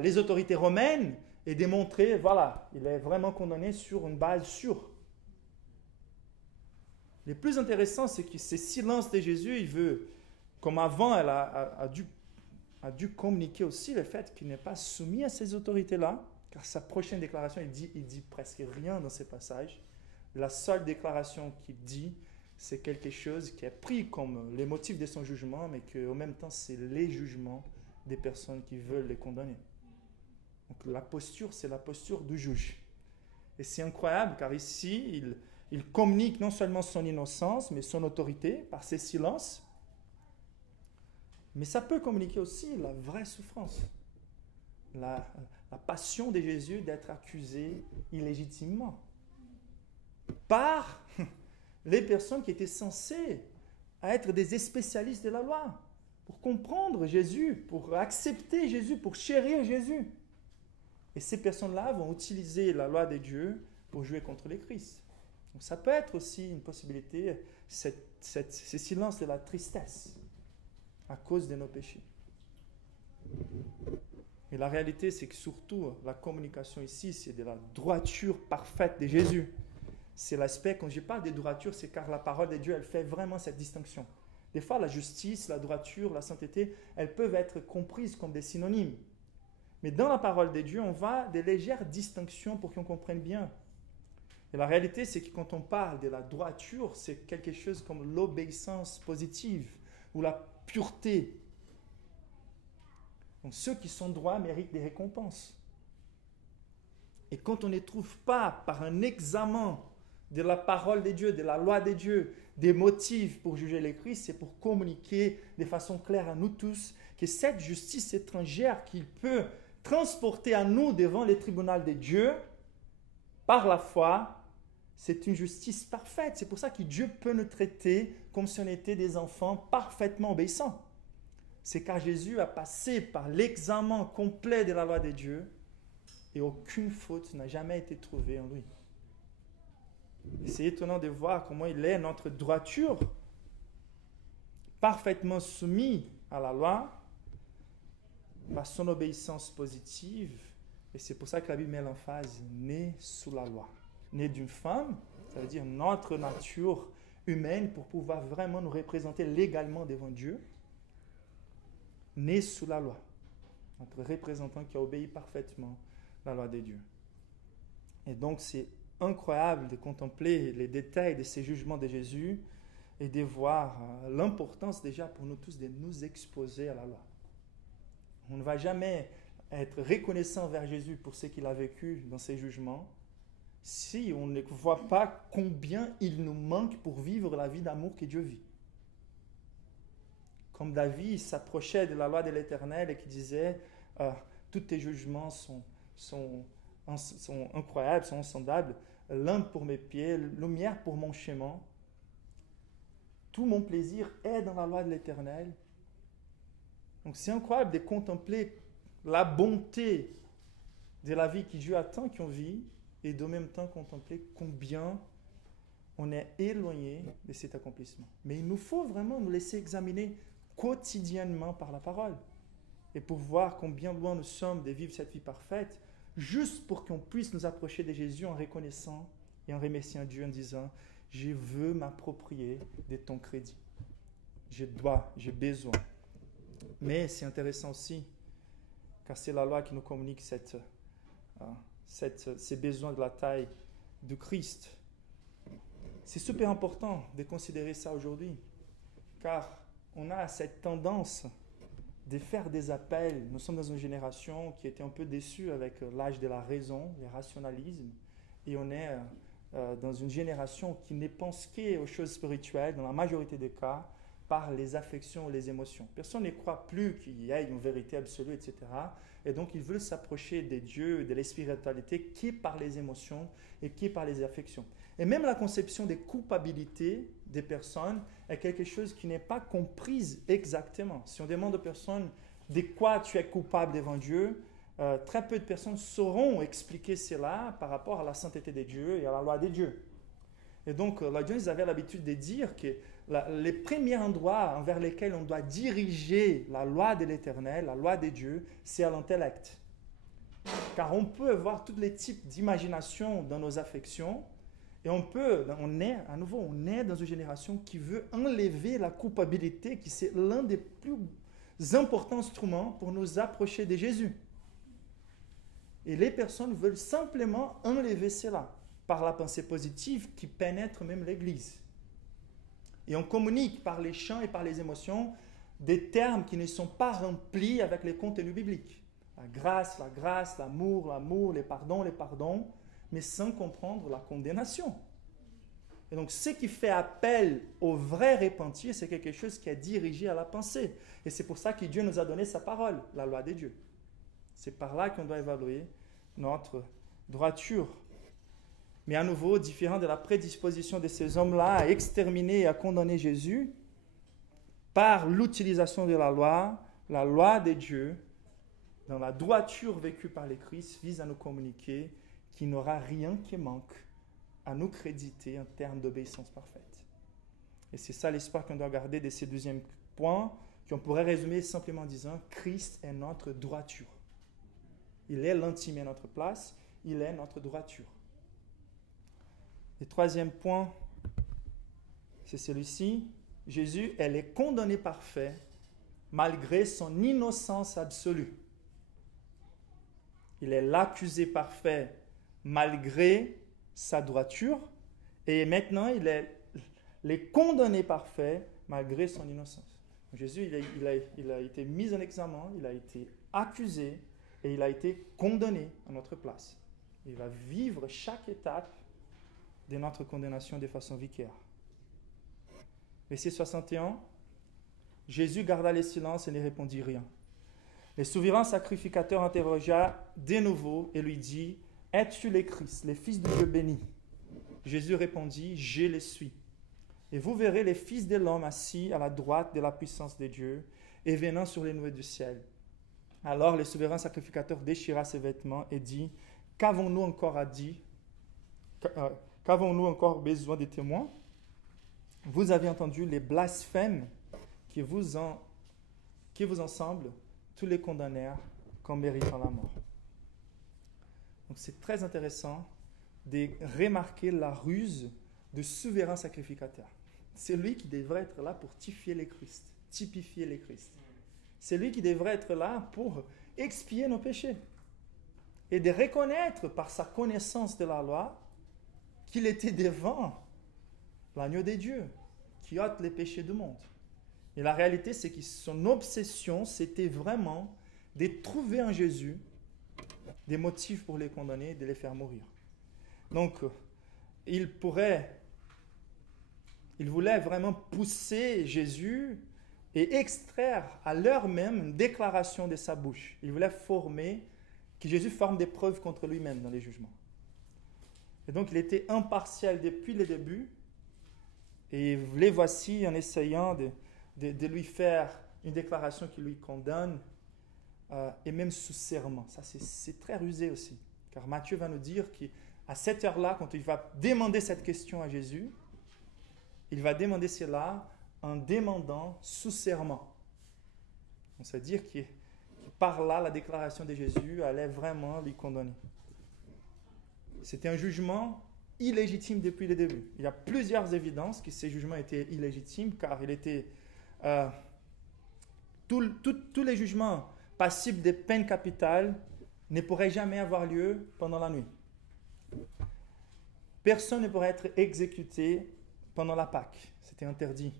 les autorités romaines et démontrer, voilà, il est vraiment condamné sur une base sûre. Le plus intéressant, c'est que ces silences de Jésus, il veut, comme avant, elle a dû communiquer aussi le fait qu'il n'est pas soumis à ces autorités-là, car sa prochaine déclaration, il dit presque rien dans ces passages. La seule déclaration qu'il dit, c'est quelque chose qui est pris comme les motifs de son jugement, mais qu'en même temps, c'est les jugements des personnes qui veulent les condamner. Donc la posture, c'est la posture du juge. Et c'est incroyable, car ici, il communique non seulement son innocence, mais son autorité par ses silences. Mais ça peut communiquer aussi la vraie souffrance, la passion de Jésus d'être accusé illégitimement par les personnes qui étaient censées être des spécialistes de la loi, pour comprendre Jésus, pour accepter Jésus, pour chérir Jésus. Et ces personnes-là vont utiliser la loi de Dieu pour jouer contre les Christ. Donc ça peut être aussi une possibilité, ces silences de la tristesse à cause de nos péchés. Et la réalité, c'est que surtout, la communication ici, c'est de la droiture parfaite de Jésus. C'est l'aspect, quand je parle de droiture, c'est car la parole de Dieu, elle fait vraiment cette distinction. Des fois, la justice, la droiture, la sainteté, elles peuvent être comprises comme des synonymes. Mais dans la parole de Dieu, on va des légères distinctions pour qu'on comprenne bien. Et la réalité, c'est que quand on parle de la droiture, c'est quelque chose comme l'obéissance positive ou la pureté. Donc ceux qui sont droits méritent des récompenses. Et quand on ne trouve pas par un examen de la parole de Dieu, de la loi de Dieu, des motifs pour juger les Christ, c'est pour communiquer de façon claire à nous tous que cette justice étrangère qu'il peut transporter à nous devant les tribunaux de Dieu, par la foi, c'est une justice parfaite. C'est pour ça que Dieu peut nous traiter comme si on était des enfants parfaitement obéissants. C'est car Jésus a passé par l'examen complet de la loi de Dieu et aucune faute n'a jamais été trouvée en lui. Et c'est étonnant de voir comment il est notre droiture, parfaitement soumis à la loi, par son obéissance positive. Et c'est pour ça que la Bible met l'emphase né sous la loi. Né d'une femme, ça veut dire notre nature humaine pour pouvoir vraiment nous représenter légalement devant Dieu. Né sous la loi. Notre représentant qui a obéi parfaitement la loi de Dieu. Et donc c'est incroyable de contempler les détails de ces jugements de Jésus et de voir l'importance déjà pour nous tous de nous exposer à la loi. On ne va jamais être reconnaissant vers Jésus pour ce qu'il a vécu dans ses jugements si on ne voit pas combien il nous manque pour vivre la vie d'amour que Dieu vit. Comme David s'approchait de la loi de l'Éternel et qui disait tous tes jugements sont incroyables, sont insondables, lampe pour mes pieds, lumière pour mon chemin. Tout mon plaisir est dans la loi de l'Éternel. Donc c'est incroyable de contempler la bonté de la vie que Dieu attend qu'on vit et de même temps contempler combien on est éloigné de cet accomplissement. Mais il nous faut vraiment nous laisser examiner quotidiennement par la parole et pour voir combien loin nous sommes de vivre cette vie parfaite, juste pour qu'on puisse nous approcher de Jésus en reconnaissant et en remerciant Dieu en disant « Je veux m'approprier de ton crédit. Je dois, j'ai besoin. » Mais c'est intéressant aussi, car c'est la loi qui nous communique ces besoins de la taille du Christ. C'est super important de considérer ça aujourd'hui, car on a cette tendance de faire des appels. Nous sommes dans une génération qui était un peu déçue avec l'âge de la raison, le rationalisme, et on est dans une génération qui ne pense qu'aux choses spirituelles, dans la majorité des cas, par les affections, les émotions. Personne ne croit plus qu'il y ait une vérité absolue, etc. Et donc, ils veulent s'approcher des dieux, de la spiritualité, qui par les émotions et qui par les affections. Et même la conception des culpabilités des personnes est quelque chose qui n'est pas comprise exactement. Si on demande aux personnes de quoi tu es coupable devant Dieu, très peu de personnes sauront expliquer cela par rapport à la sainteté de Dieu et à la loi de Dieu. Et donc, ils avaient l'habitude de dire que les premiers endroits vers lesquels on doit diriger la loi de l'Éternel, la loi de Dieu, c'est à l'intellect. Car on peut avoir tous les types d'imagination dans nos affections, Et on est dans une génération qui veut enlever la culpabilité, qui c'est l'un des plus importants instruments pour nous approcher de Jésus. Et les personnes veulent simplement enlever cela par la pensée positive qui pénètre même l'Église. Et on communique par les chants et par les émotions des termes qui ne sont pas remplis avec les contenus bibliques. La grâce, l'amour, les pardons, mais sans comprendre la condamnation. Et donc, ce qui fait appel au vrai repentir, c'est quelque chose qui est dirigé à la pensée. Et c'est pour ça que Dieu nous a donné sa parole, la loi de Dieu. C'est par là qu'on doit évaluer notre droiture. Mais à nouveau, différent de la prédisposition de ces hommes-là à exterminer et à condamner Jésus, par l'utilisation de la loi de Dieu, dans la droiture vécue par les Christ, vise à nous communiquer qu'il n'aura rien qui manque à nous créditer en termes d'obéissance parfaite. Et c'est ça l'espoir qu'on doit garder de ces deuxièmes points, qu'on pourrait résumer simplement en disant Christ est notre droiture. Il est l'intime à notre place, il est notre droiture. Le troisième point, c'est celui-ci. Jésus est le condamné parfait malgré son innocence absolue. Il est l'accusé parfait malgré sa droiture et maintenant il est le condamné parfait malgré son innocence. Jésus, il a été mis en examen, il a été accusé et il a été condamné à notre place. Il va vivre chaque étape de notre condamnation de façon vicaire. Verset 61, Jésus garda le silence et ne répondit rien. Le souverain sacrificateur interrogea de nouveau et lui dit, « Es-tu le Christ, le Fils de Dieu béni ?» Jésus répondit, « Je le suis. Et vous verrez les fils de l'homme assis à la droite de la puissance de Dieu et venant sur les nuées du ciel. » Alors le souverain sacrificateur déchira ses vêtements et dit, « Qu'avons-nous encore qu'avons-nous encore besoin de témoins? Vous avez entendu les blasphèmes qui vous ensemble, tous les condamnèrent comme méritant la mort. » Donc c'est très intéressant de remarquer la ruse du souverain sacrificateur. C'est lui qui devrait être là pour typifier les Christ. C'est lui qui devrait être là pour expier nos péchés et de reconnaître par sa connaissance de la loi qu'il était devant l'agneau de Dieu qui ôte les péchés du monde. Et la réalité, c'est que son obsession, c'était vraiment de trouver en Jésus des motifs pour les condamner et de les faire mourir. Donc, il voulait vraiment pousser Jésus et extraire à l'heure même une déclaration de sa bouche. Il voulait que Jésus forme des preuves contre lui-même dans les jugements. Et donc, il était impartial depuis le début. Et les voici en essayant de lui faire une déclaration qui lui condamne, et même sous serment. Ça, c'est très rusé aussi. Car Matthieu va nous dire qu'à cette heure-là, quand il va demander cette question à Jésus, il va demander cela en demandant sous serment. C'est-à-dire que par là, la déclaration de Jésus allait vraiment lui condamner. C'était un jugement illégitime depuis le début. Il y a plusieurs évidences que ces jugements étaient illégitimes, car tous les jugements passibles de peine capitale ne pourraient jamais avoir lieu pendant la nuit. Personne ne pourrait être exécuté pendant la Pâque. C'était interdit.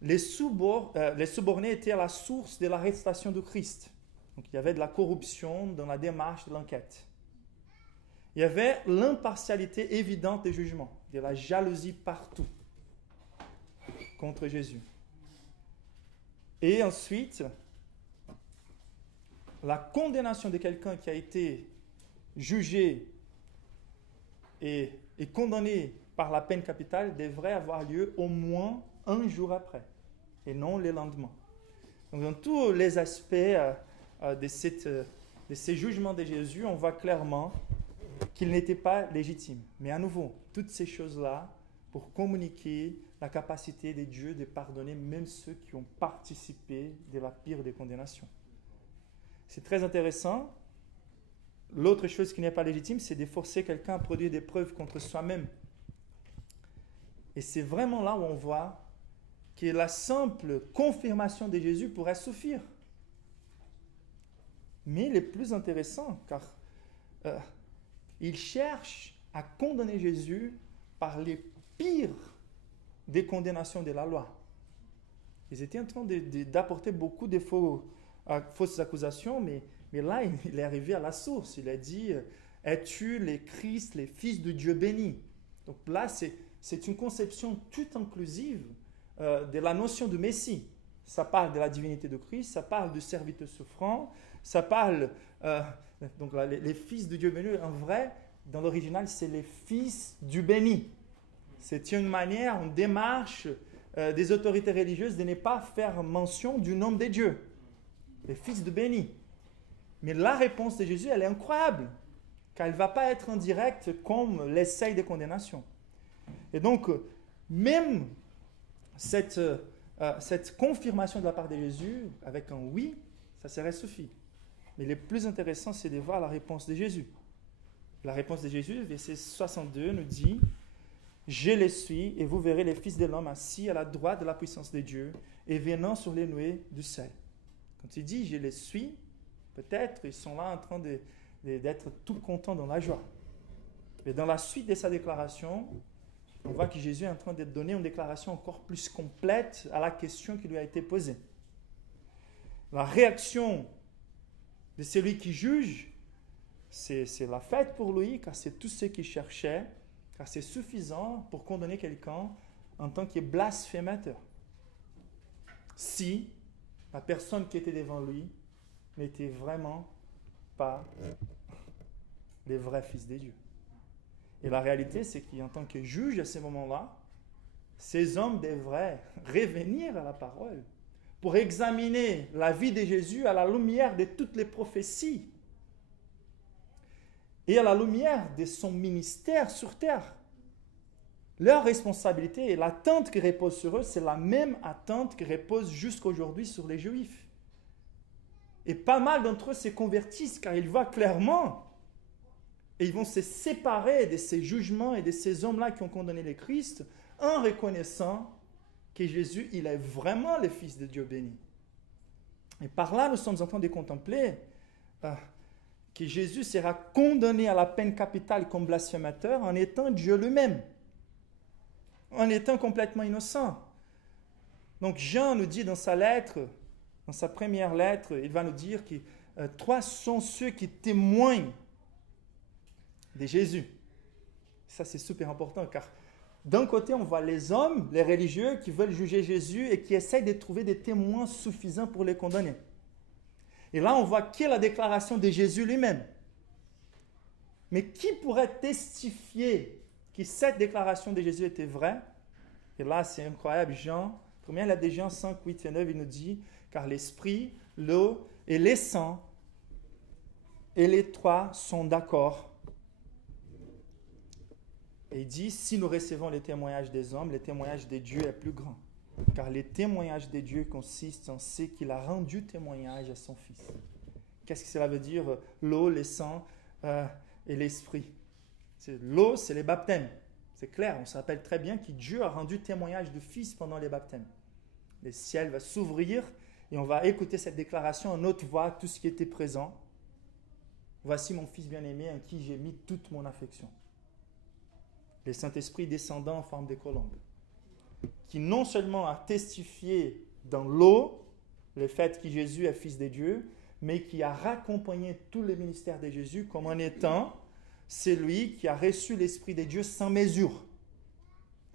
Les subornés étaient à la source de l'arrestation de Christ. Donc, il y avait de la corruption dans la démarche de l'enquête. Il y avait l'impartialité évidente des jugements, de la jalousie partout contre Jésus. Et ensuite, la condamnation de quelqu'un qui a été jugé et condamné par la peine capitale devrait avoir lieu au moins un jour après, et non le lendemain. Donc, dans tous les aspects de ces jugements de Jésus, on voit clairement qu'il n'était pas légitime. Mais à nouveau, toutes ces choses-là pour communiquer la capacité de Dieu de pardonner même ceux qui ont participé de la pire des condamnations. C'est très intéressant l'autre chose qui n'est pas légitime, c'est de forcer quelqu'un à produire des preuves contre soi-même. Et c'est vraiment là où on voit que la simple confirmation de Jésus pourrait suffire. Mais le plus intéressant, car il cherche à condamner Jésus par les pires des condamnations de la loi. Ils étaient en train d'apporter beaucoup de fausses accusations, mais là, il est arrivé à la source. Il a dit, es-tu le Christ, le Fils de Dieu béni? Donc là, c'est une conception toute inclusive de la notion de Messie. Ça parle de la divinité de Christ, ça parle du serviteur souffrant, ça parle, donc là, les fils de Dieu béni, en vrai, dans l'original, c'est les fils du béni. C'est une manière, une démarche des autorités religieuses de ne pas faire mention du nom de Dieu, les fils du béni. Mais la réponse de Jésus, elle est incroyable, car elle ne va pas être en direct comme l'essai de condamnation. Et donc, même cette confirmation de la part de Jésus, avec un oui, ça serait suffi. Mais le plus intéressant, c'est de voir la réponse de Jésus. La réponse de Jésus, verset 62, nous dit « Je le suis, et vous verrez les fils de l'homme assis à la droite de la puissance de Dieu, et venant sur les nuées du ciel. » Quand il dit « Je le suis », peut-être ils sont là en train d'être tout contents dans la joie. Mais dans la suite de sa déclaration, on voit que Jésus est en train de donner une déclaration encore plus complète à la question qui lui a été posée. La réaction de celui qui juge, c'est la fête pour lui, car c'est tout ce qu'il cherchait, car c'est suffisant pour condamner quelqu'un en tant que blasphémateur. Si la personne qui était devant lui n'était vraiment pas les vrais fils de Dieu. Et la réalité, c'est qu'en tant que juge à ce moment-là, ces hommes devraient revenir à la parole pour examiner la vie de Jésus à la lumière de toutes les prophéties et à la lumière de son ministère sur terre. Leur responsabilité et l'attente qui repose sur eux, c'est la même attente qui repose jusqu'aujourd'hui sur les Juifs. Et pas mal d'entre eux se convertissent car ils voient clairement et ils vont se séparer de ces jugements et de ces hommes-là qui ont condamné le Christ en reconnaissant que Jésus, il est vraiment le Fils de Dieu béni. Et par là, nous sommes en train de contempler que Jésus sera condamné à la peine capitale comme blasphémateur en étant Dieu lui-même, en étant complètement innocent. Donc Jean nous dit dans sa lettre, dans sa première lettre, il va nous dire que trois sont ceux qui témoignent de Jésus. Ça, c'est super important, car d'un côté, on voit les hommes, les religieux, qui veulent juger Jésus et qui essayent de trouver des témoins suffisants pour les condamner. Et là, on voit qui est la déclaration de Jésus lui-même. Mais qui pourrait testifier que cette déclaration de Jésus était vraie? Et là, c'est incroyable. Jean, première lettre de Jean 5, 8 et 9, il nous dit « Car l'esprit, l'eau et les sang, et les trois sont d'accord. » Et il dit, si nous recevons les témoignages des hommes, le témoignage de Dieu est plus grand. Car le témoignage de Dieu consiste en ce qu'il a rendu témoignage à son Fils. Qu'est-ce que cela veut dire, l'eau, le sang et l'esprit? L'eau, c'est les baptêmes. C'est clair, on se rappelle très bien que Dieu a rendu témoignage du Fils pendant les baptêmes. Le ciel va s'ouvrir et on va écouter cette déclaration en haute voix, tout ce qui était présent. Voici mon Fils bien-aimé en qui j'ai mis toute mon affection. Le Saint-Esprit descendant en forme de colombe, qui non seulement a testifié dans l'eau le fait que Jésus est Fils de Dieu, mais qui a raccompagné tout le ministère de Jésus comme en étant celui qui a reçu l'Esprit de Dieu sans mesure.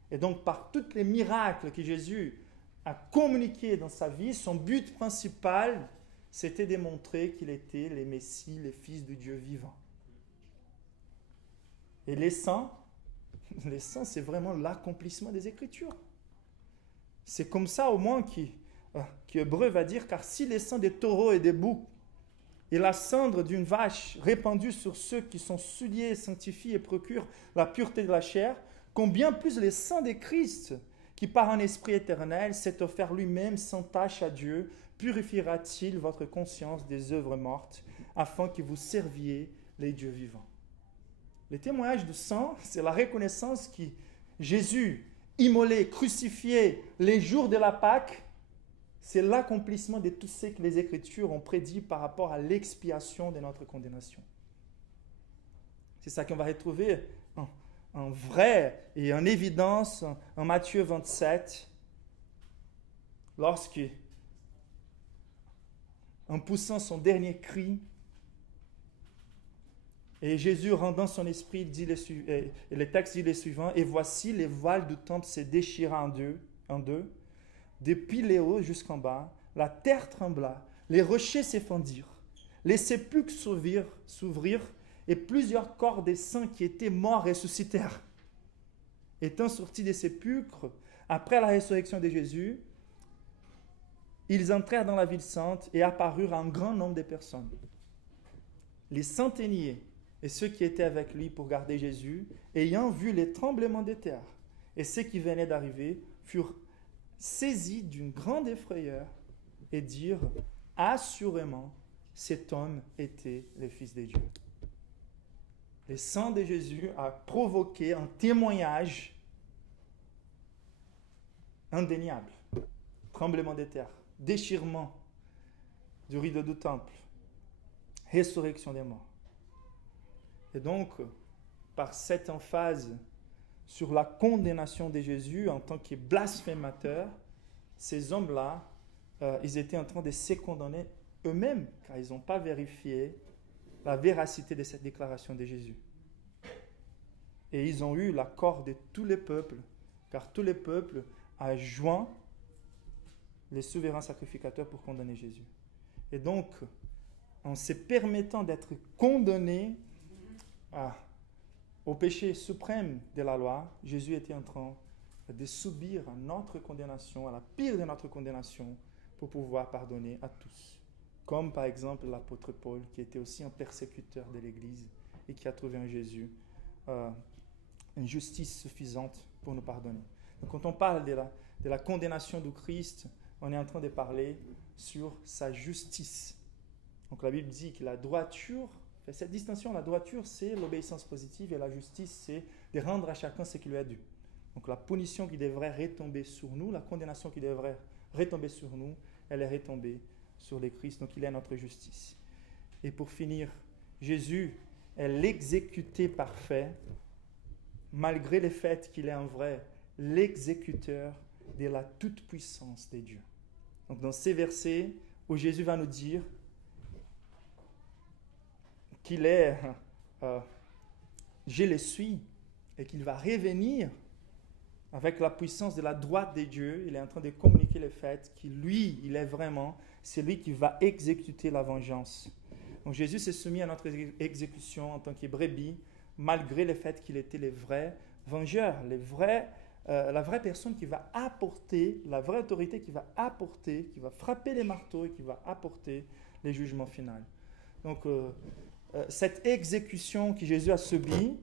Et donc, par tous les miracles que Jésus a communiqués dans sa vie, son but principal, c'était de montrer qu'il était le Messie, le Fils de Dieu vivant. Et les saints, c'est vraiment l'accomplissement des Écritures. C'est comme ça au moins qu'Hébreu va dire, car si les sangs des taureaux et des boucs et la cendre d'une vache répandue sur ceux qui sont souillés, sanctifient et procurent la pureté de la chair, combien plus les sangs de Christ, qui par un esprit éternel s'est offert lui-même sans tache à Dieu, purifiera-t-il votre conscience des œuvres mortes, afin que vous serviez les dieux vivants. Le témoignage du sang, c'est la reconnaissance que Jésus, immolé, crucifié les jours de la Pâque, c'est l'accomplissement de tout ce que les Écritures ont prédit par rapport à l'expiation de notre condamnation. C'est ça qu'on va retrouver en vrai et en évidence en Matthieu 27, lorsque, en poussant son dernier cri, et Jésus, rendant son esprit, le texte dit le suivant, « Et voici, les voiles du temple se déchirant en deux, depuis les hauts jusqu'en bas, la terre trembla, les rochers s'effondirent, les sépulcres s'ouvrirent, et plusieurs corps des saints qui étaient morts ressuscitèrent. Étant sortis des sépulcres, après la résurrection de Jésus, ils entrèrent dans la ville sainte et apparurent à un grand nombre de personnes. Les centeniers et ceux qui étaient avec lui pour garder Jésus, ayant vu les tremblements de terre et ceux qui venaient d'arriver, furent saisis d'une grande frayeur et dirent « Assurément, cet homme était le Fils de Dieu. » Le sang de Jésus a provoqué un témoignage indéniable. Tremblement de terre, déchirement du rideau du temple, résurrection des morts. Et donc, par cette emphase sur la condamnation de Jésus en tant que blasphémateur, ces hommes-là, ils étaient en train de se condamner eux-mêmes, car ils n'ont pas vérifié la véracité de cette déclaration de Jésus. Et ils ont eu l'accord de tous les peuples, car tous les peuples ont joint les souverains sacrificateurs pour condamner Jésus. Et donc, en se permettant d'être condamnés au péché suprême de la loi, Jésus était en train de subir notre condamnation, à la pire de notre condamnation, pour pouvoir pardonner à tous. Comme par exemple l'apôtre Paul, qui était aussi un persécuteur de l'Église et qui a trouvé en Jésus une justice suffisante pour nous pardonner. Donc quand on parle de la condamnation du Christ, on est en train de parler sur sa justice. Donc la Bible dit que la droiture, fait cette distinction, la droiture c'est l'obéissance positive et la justice c'est de rendre à chacun ce qui lui est dû. Donc la punition qui devrait retomber sur nous, la condamnation qui devrait retomber sur nous, elle est retombée sur le Christ, donc il est notre justice. Et pour finir, Jésus est l'exécuté parfait, malgré le fait qu'il est en vrai l'exécuteur de la toute-puissance de Dieu. Donc dans ces versets où Jésus va nous dire qu'il est je le suis et qu'il va revenir avec la puissance de la droite de Dieu, il est en train de communiquer le fait qu'il lui, il est vraiment celui qui va exécuter la vengeance. Donc Jésus s'est soumis à notre exécution en tant que brebis, malgré le fait qu'il était le vrai vengeur, la vraie personne qui va apporter, la vraie autorité qui va apporter, qui va frapper les marteaux et qui va apporter les jugements finaux. Donc cette exécution que Jésus a subie,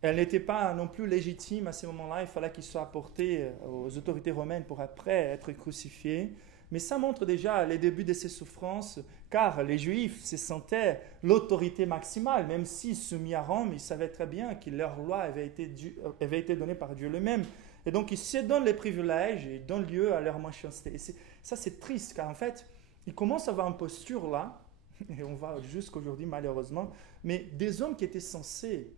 elle n'était pas non plus légitime à ce moment-là. Il fallait qu'il soit apporté aux autorités romaines pour après être crucifié. Mais ça montre déjà les débuts de ses souffrances, car les Juifs se sentaient l'autorité maximale. Même s'ils soumis à Rome, ils savaient très bien que leur loi avait été donnée par Dieu lui-même. Et donc, ils se donnent les privilèges et ils donnent lieu à leur méchanceté. Et ça, c'est triste, car en fait, ils commencent à avoir une posture là, et on va jusqu'aujourd'hui malheureusement, mais des hommes qui étaient censés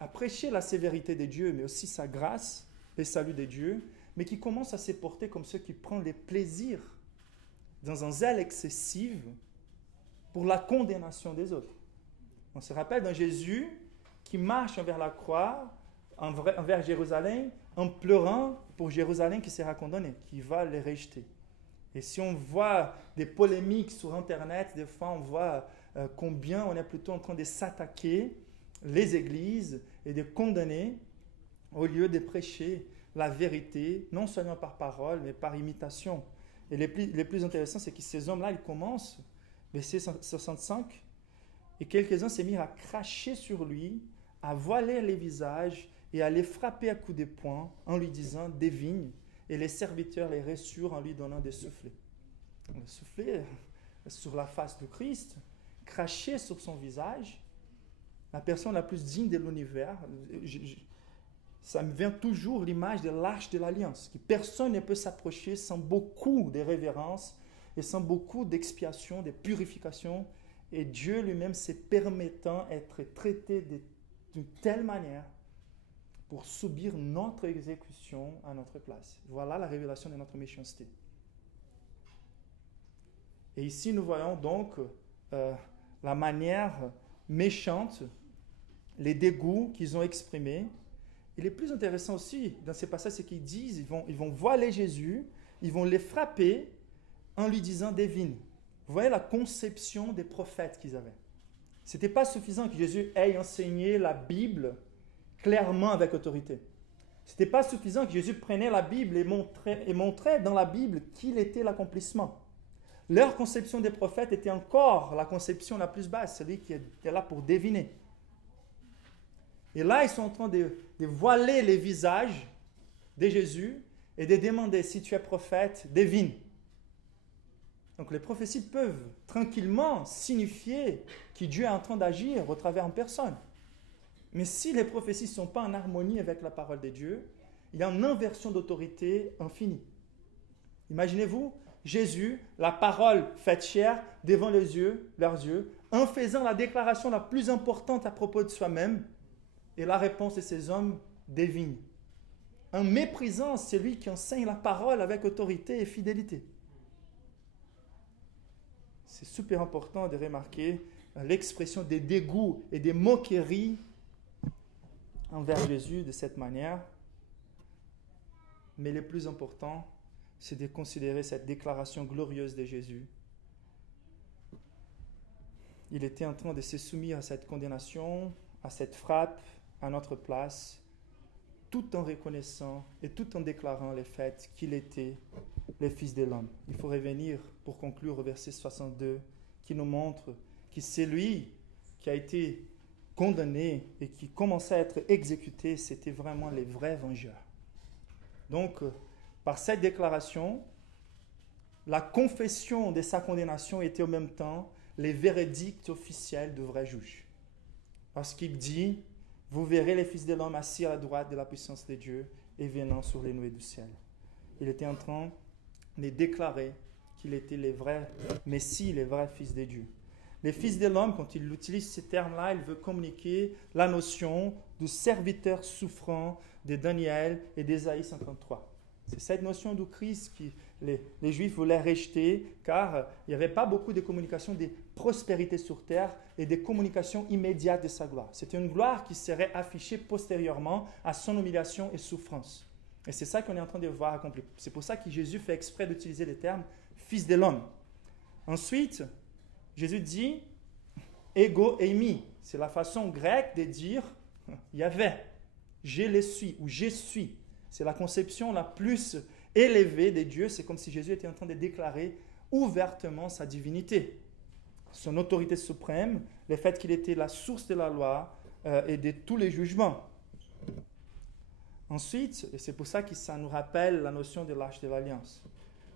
à prêcher la sévérité de Dieu, mais aussi sa grâce, le salut de Dieu, mais qui commencent à se porter comme ceux qui prennent les plaisirs dans un zèle excessif pour la condamnation des autres. On se rappelle d'un Jésus qui marche envers la croix, envers Jérusalem, en pleurant pour Jérusalem qui sera condamnée, qui va les rejeter. Et si on voit des polémiques sur Internet, des fois on voit combien on est plutôt en train de s'attaquer les églises et de condamner au lieu de prêcher la vérité, non seulement par parole, mais par imitation. Et le plus intéressant, c'est que ces hommes-là, ils commencent, verset 65, et quelques-uns s'est mis à cracher sur lui, à voiler les visages et à les frapper à coups de poing en lui disant « Dévigne », et les serviteurs les reçurent en lui donnant des soufflets. Le soufflet sur la face du Christ, cracher sur son visage, la personne la plus digne de l'univers. Ça me vient toujours l'image de l'arche de l'alliance, que personne ne peut s'approcher sans beaucoup de révérence et sans beaucoup d'expiation, de purification. Et Dieu lui-même s'est permettant d'être traité d'une telle manière pour subir notre exécution à notre place. Voilà la révélation de notre méchanceté. Et ici, nous voyons donc la manière méchante, les dégoûts qu'ils ont exprimés. Et le plus intéressant aussi dans ces passages, c'est qu'ils disent, ils vont voiler Jésus, ils vont les frapper en lui disant devine. Vous voyez la conception des prophètes qu'ils avaient. Ce n'était pas suffisant que Jésus ait enseigné la Bible clairement avec autorité. Ce n'était pas suffisant que Jésus prenait la Bible et montrait dans la Bible qu'il était l'accomplissement. Leur conception des prophètes était encore la conception la plus basse, celui qui était là pour deviner. Et là, ils sont en train de voiler les visages de Jésus et de demander si tu es prophète, devine. Donc les prophéties peuvent tranquillement signifier que Dieu est en train d'agir au travers d'une personne. Mais si les prophéties ne sont pas en harmonie avec la parole de Dieu, il y a une inversion d'autorité infinie. Imaginez-vous, Jésus, la parole faite chair, devant leurs yeux, en faisant la déclaration la plus importante à propos de soi-même, et la réponse de ces hommes devine. En méprisant celui qui enseigne la parole avec autorité et fidélité. C'est super important de remarquer l'expression des dégoûts et des moqueries envers Jésus de cette manière. Mais le plus important, c'est de considérer cette déclaration glorieuse de Jésus. Il était en train de se soumettre à cette condamnation, à cette frappe, à notre place, tout en reconnaissant et tout en déclarant le fait qu'il était le Fils de l'homme. Il faut revenir pour conclure au verset 62 qui nous montre que c'est lui qui a été condamné et qui commençait à être exécuté, c'était vraiment les vrais vengeurs. Donc, par cette déclaration, la confession de sa condamnation était en même temps les veredicts officiels du vrai juge. Parce qu'il dit, vous verrez les fils de l'homme assis à la droite de la puissance de Dieu et venant sur les nuées du ciel. Il était en train de déclarer qu'il était le vrai Messie, le vrai fils de Dieu. Les fils de l'homme, quand il utilise ces termes-là, il veut communiquer la notion du serviteur souffrant de Daniel et d'Ésaïe 53. C'est cette notion du Christ que les Juifs voulaient rejeter, car il n'y avait pas beaucoup de communication de prospérité sur terre et de communication immédiate de sa gloire. C'était une gloire qui serait affichée postérieurement à son humiliation et souffrance. Et c'est ça qu'on est en train de voir accompli. C'est pour ça que Jésus fait exprès d'utiliser le terme « fils de l'homme ». Ensuite, Jésus dit « ego eimi ». C'est la façon grecque de dire « Yahvé »,« je le suis » ou « je suis ». C'est la conception la plus élevée de Dieu. C'est comme si Jésus était en train de déclarer ouvertement sa divinité, son autorité suprême, le fait qu'il était la source de la loi et de tous les jugements. Ensuite, et c'est pour ça que ça nous rappelle la notion de l'arche de l'alliance.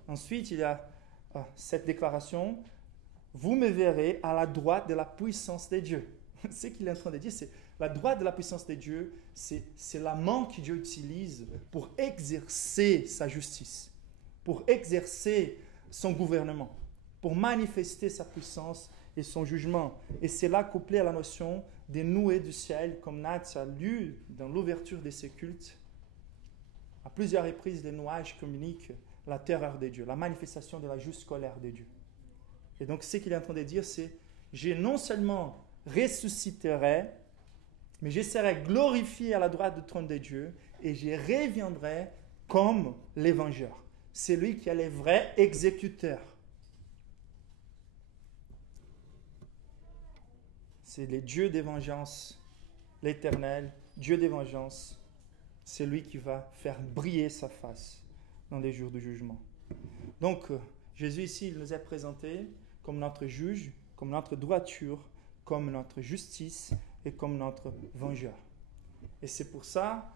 Ensuite, il y a cette déclaration, vous me verrez à la droite de la puissance de Dieu. Ce qu'il est en train de dire, c'est la droite de la puissance de Dieu, c'est la main que Dieu utilise pour exercer sa justice, pour exercer son gouvernement, pour manifester sa puissance et son jugement. Et c'est là couplé à la notion des nuées du ciel, comme Nat a lu dans l'ouverture de ses cultes. À plusieurs reprises, les nuages communiquent la terreur de Dieu, la manifestation de la juste colère de Dieu. Et donc, ce qu'il est en train de dire, c'est « Je non seulement ressusciterai, mais je serai glorifié à la droite du trône de Dieu et je reviendrai comme le vengeur. » C'est lui qui est le vrai exécuteur. C'est le Dieu des vengeances, l'Éternel, Dieu des vengeances. C'est lui qui va faire briller sa face dans les jours du jugement. Donc, Jésus ici, il nous est présenté comme notre juge, comme notre droiture, comme notre justice et comme notre vengeur. Et c'est pour ça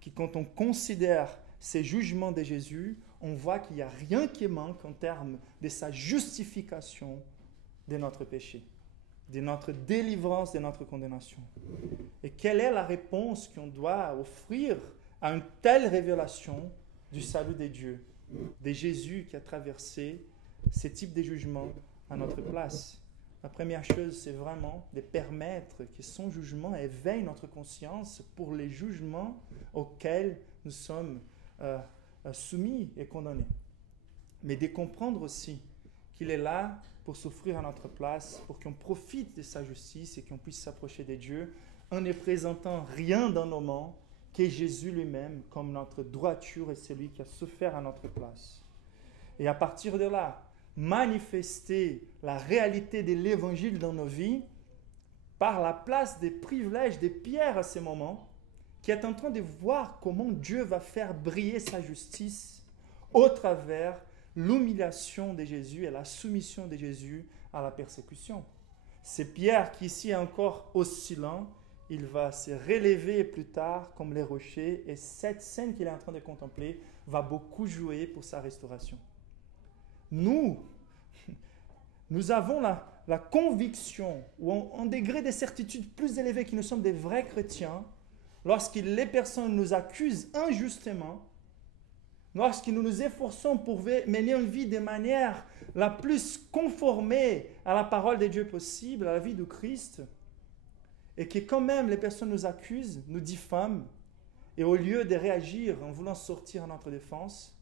que quand on considère ces jugements de Jésus, on voit qu'il n'y a rien qui manque en termes de sa justification de notre péché. de notre délivrance, de notre condamnation. Et quelle est la réponse qu'on doit offrir à une telle révélation du salut des dieux, de Jésus qui a traversé ces types de jugements à notre place? La première chose, c'est vraiment de permettre que son jugement éveille notre conscience pour les jugements auxquels nous sommes soumis et condamnés. Mais de comprendre aussi qu'il est là pour souffrir à notre place, pour qu'on profite de sa justice et qu'on puisse s'approcher de Dieu en ne présentant rien dans nos mains que Jésus lui-même comme notre droiture et celui qui a souffert à notre place. Et à partir de là, manifester la réalité de l'évangile dans nos vies par la place des privilèges de Pierre à ce moment, qui est en train de voir comment Dieu va faire briller sa justice au travers l'humiliation de Jésus et la soumission de Jésus à la persécution. C'est Pierre qui ici est encore oscillant, il va se relever plus tard comme les rochers et cette scène qu'il est en train de contempler va beaucoup jouer pour sa restauration. Nous avons la conviction ou un degré de certitude plus élevé que nous sommes des vrais chrétiens lorsque les personnes nous accusent injustement, lorsque nous nous efforçons pour mener une vie de manière la plus conformée à la parole de Dieu possible, à la vie de Christ, et que quand même les personnes nous accusent, nous diffament, et au lieu de réagir en voulant sortir à notre défense,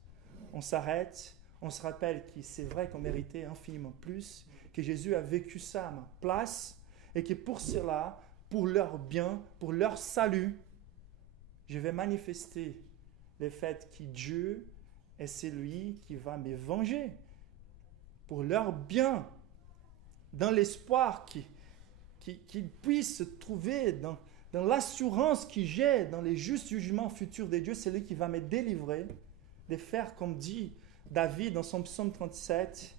on s'arrête, on se rappelle que c'est vrai qu'on méritait infiniment plus, que Jésus a vécu ça à ma place, et que pour cela, pour leur bien, pour leur salut, je vais manifester le fait que Dieu est celui qui va me venger pour leur bien, dans l'espoir qu'ils puissent se trouver dans l'assurance que j'ai dans les justes jugements futurs de Dieu, c'est lui qui va me délivrer, de faire comme dit David dans son psaume 37,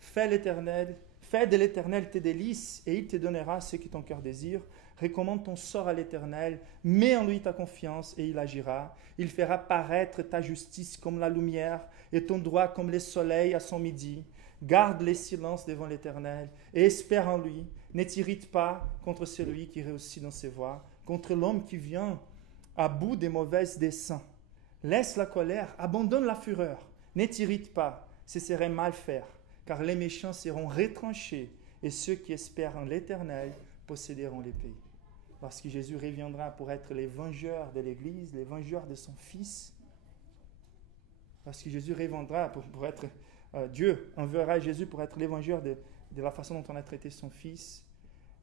fais de l'Éternel tes délices et il te donnera ce que ton cœur désire. Recommande ton sort à l'Éternel, mets en lui ta confiance et il agira. Il fera paraître ta justice comme la lumière et ton droit comme le soleil à son midi. Garde les silences devant l'Éternel et espère en lui. Ne t'irrite pas contre celui qui réussit dans ses voies, contre l'homme qui vient à bout des mauvaises desseins. Laisse la colère, abandonne la fureur. Ne t'irrite pas, ce serait mal faire, car les méchants seront retranchés et ceux qui espèrent en l'Éternel posséderont les pays. Lorsque Jésus reviendra pour être les vengeurs de l'Église, les vengeurs de son Fils, lorsque Jésus reviendra pour être Dieu enverra Jésus pour être les vengeurs de la façon dont on a traité son Fils,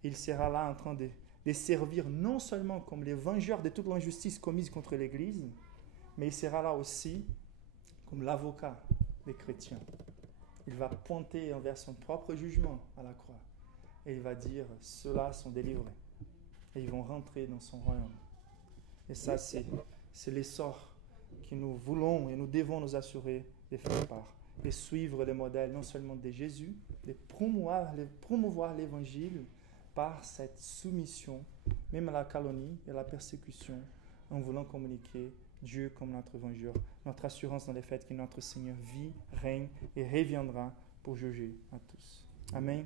il sera là en train de servir non seulement comme les vengeurs de toute l'injustice commise contre l'Église, mais il sera là aussi comme l'avocat des chrétiens. Il va pointer envers son propre jugement à la croix et il va dire « ceux-là sont délivrés » et ils vont rentrer dans son royaume. Et ça, c'est l'essor que nous voulons et nous devons nous assurer de faire part et suivre le modèle non seulement de Jésus, de promouvoir l'Évangile par cette soumission, même à la calomnie et à la persécution, en voulant communiquer Dieu comme notre vengeur, notre assurance dans le fait que notre Seigneur vit, règne et reviendra pour juger à tous. Amen.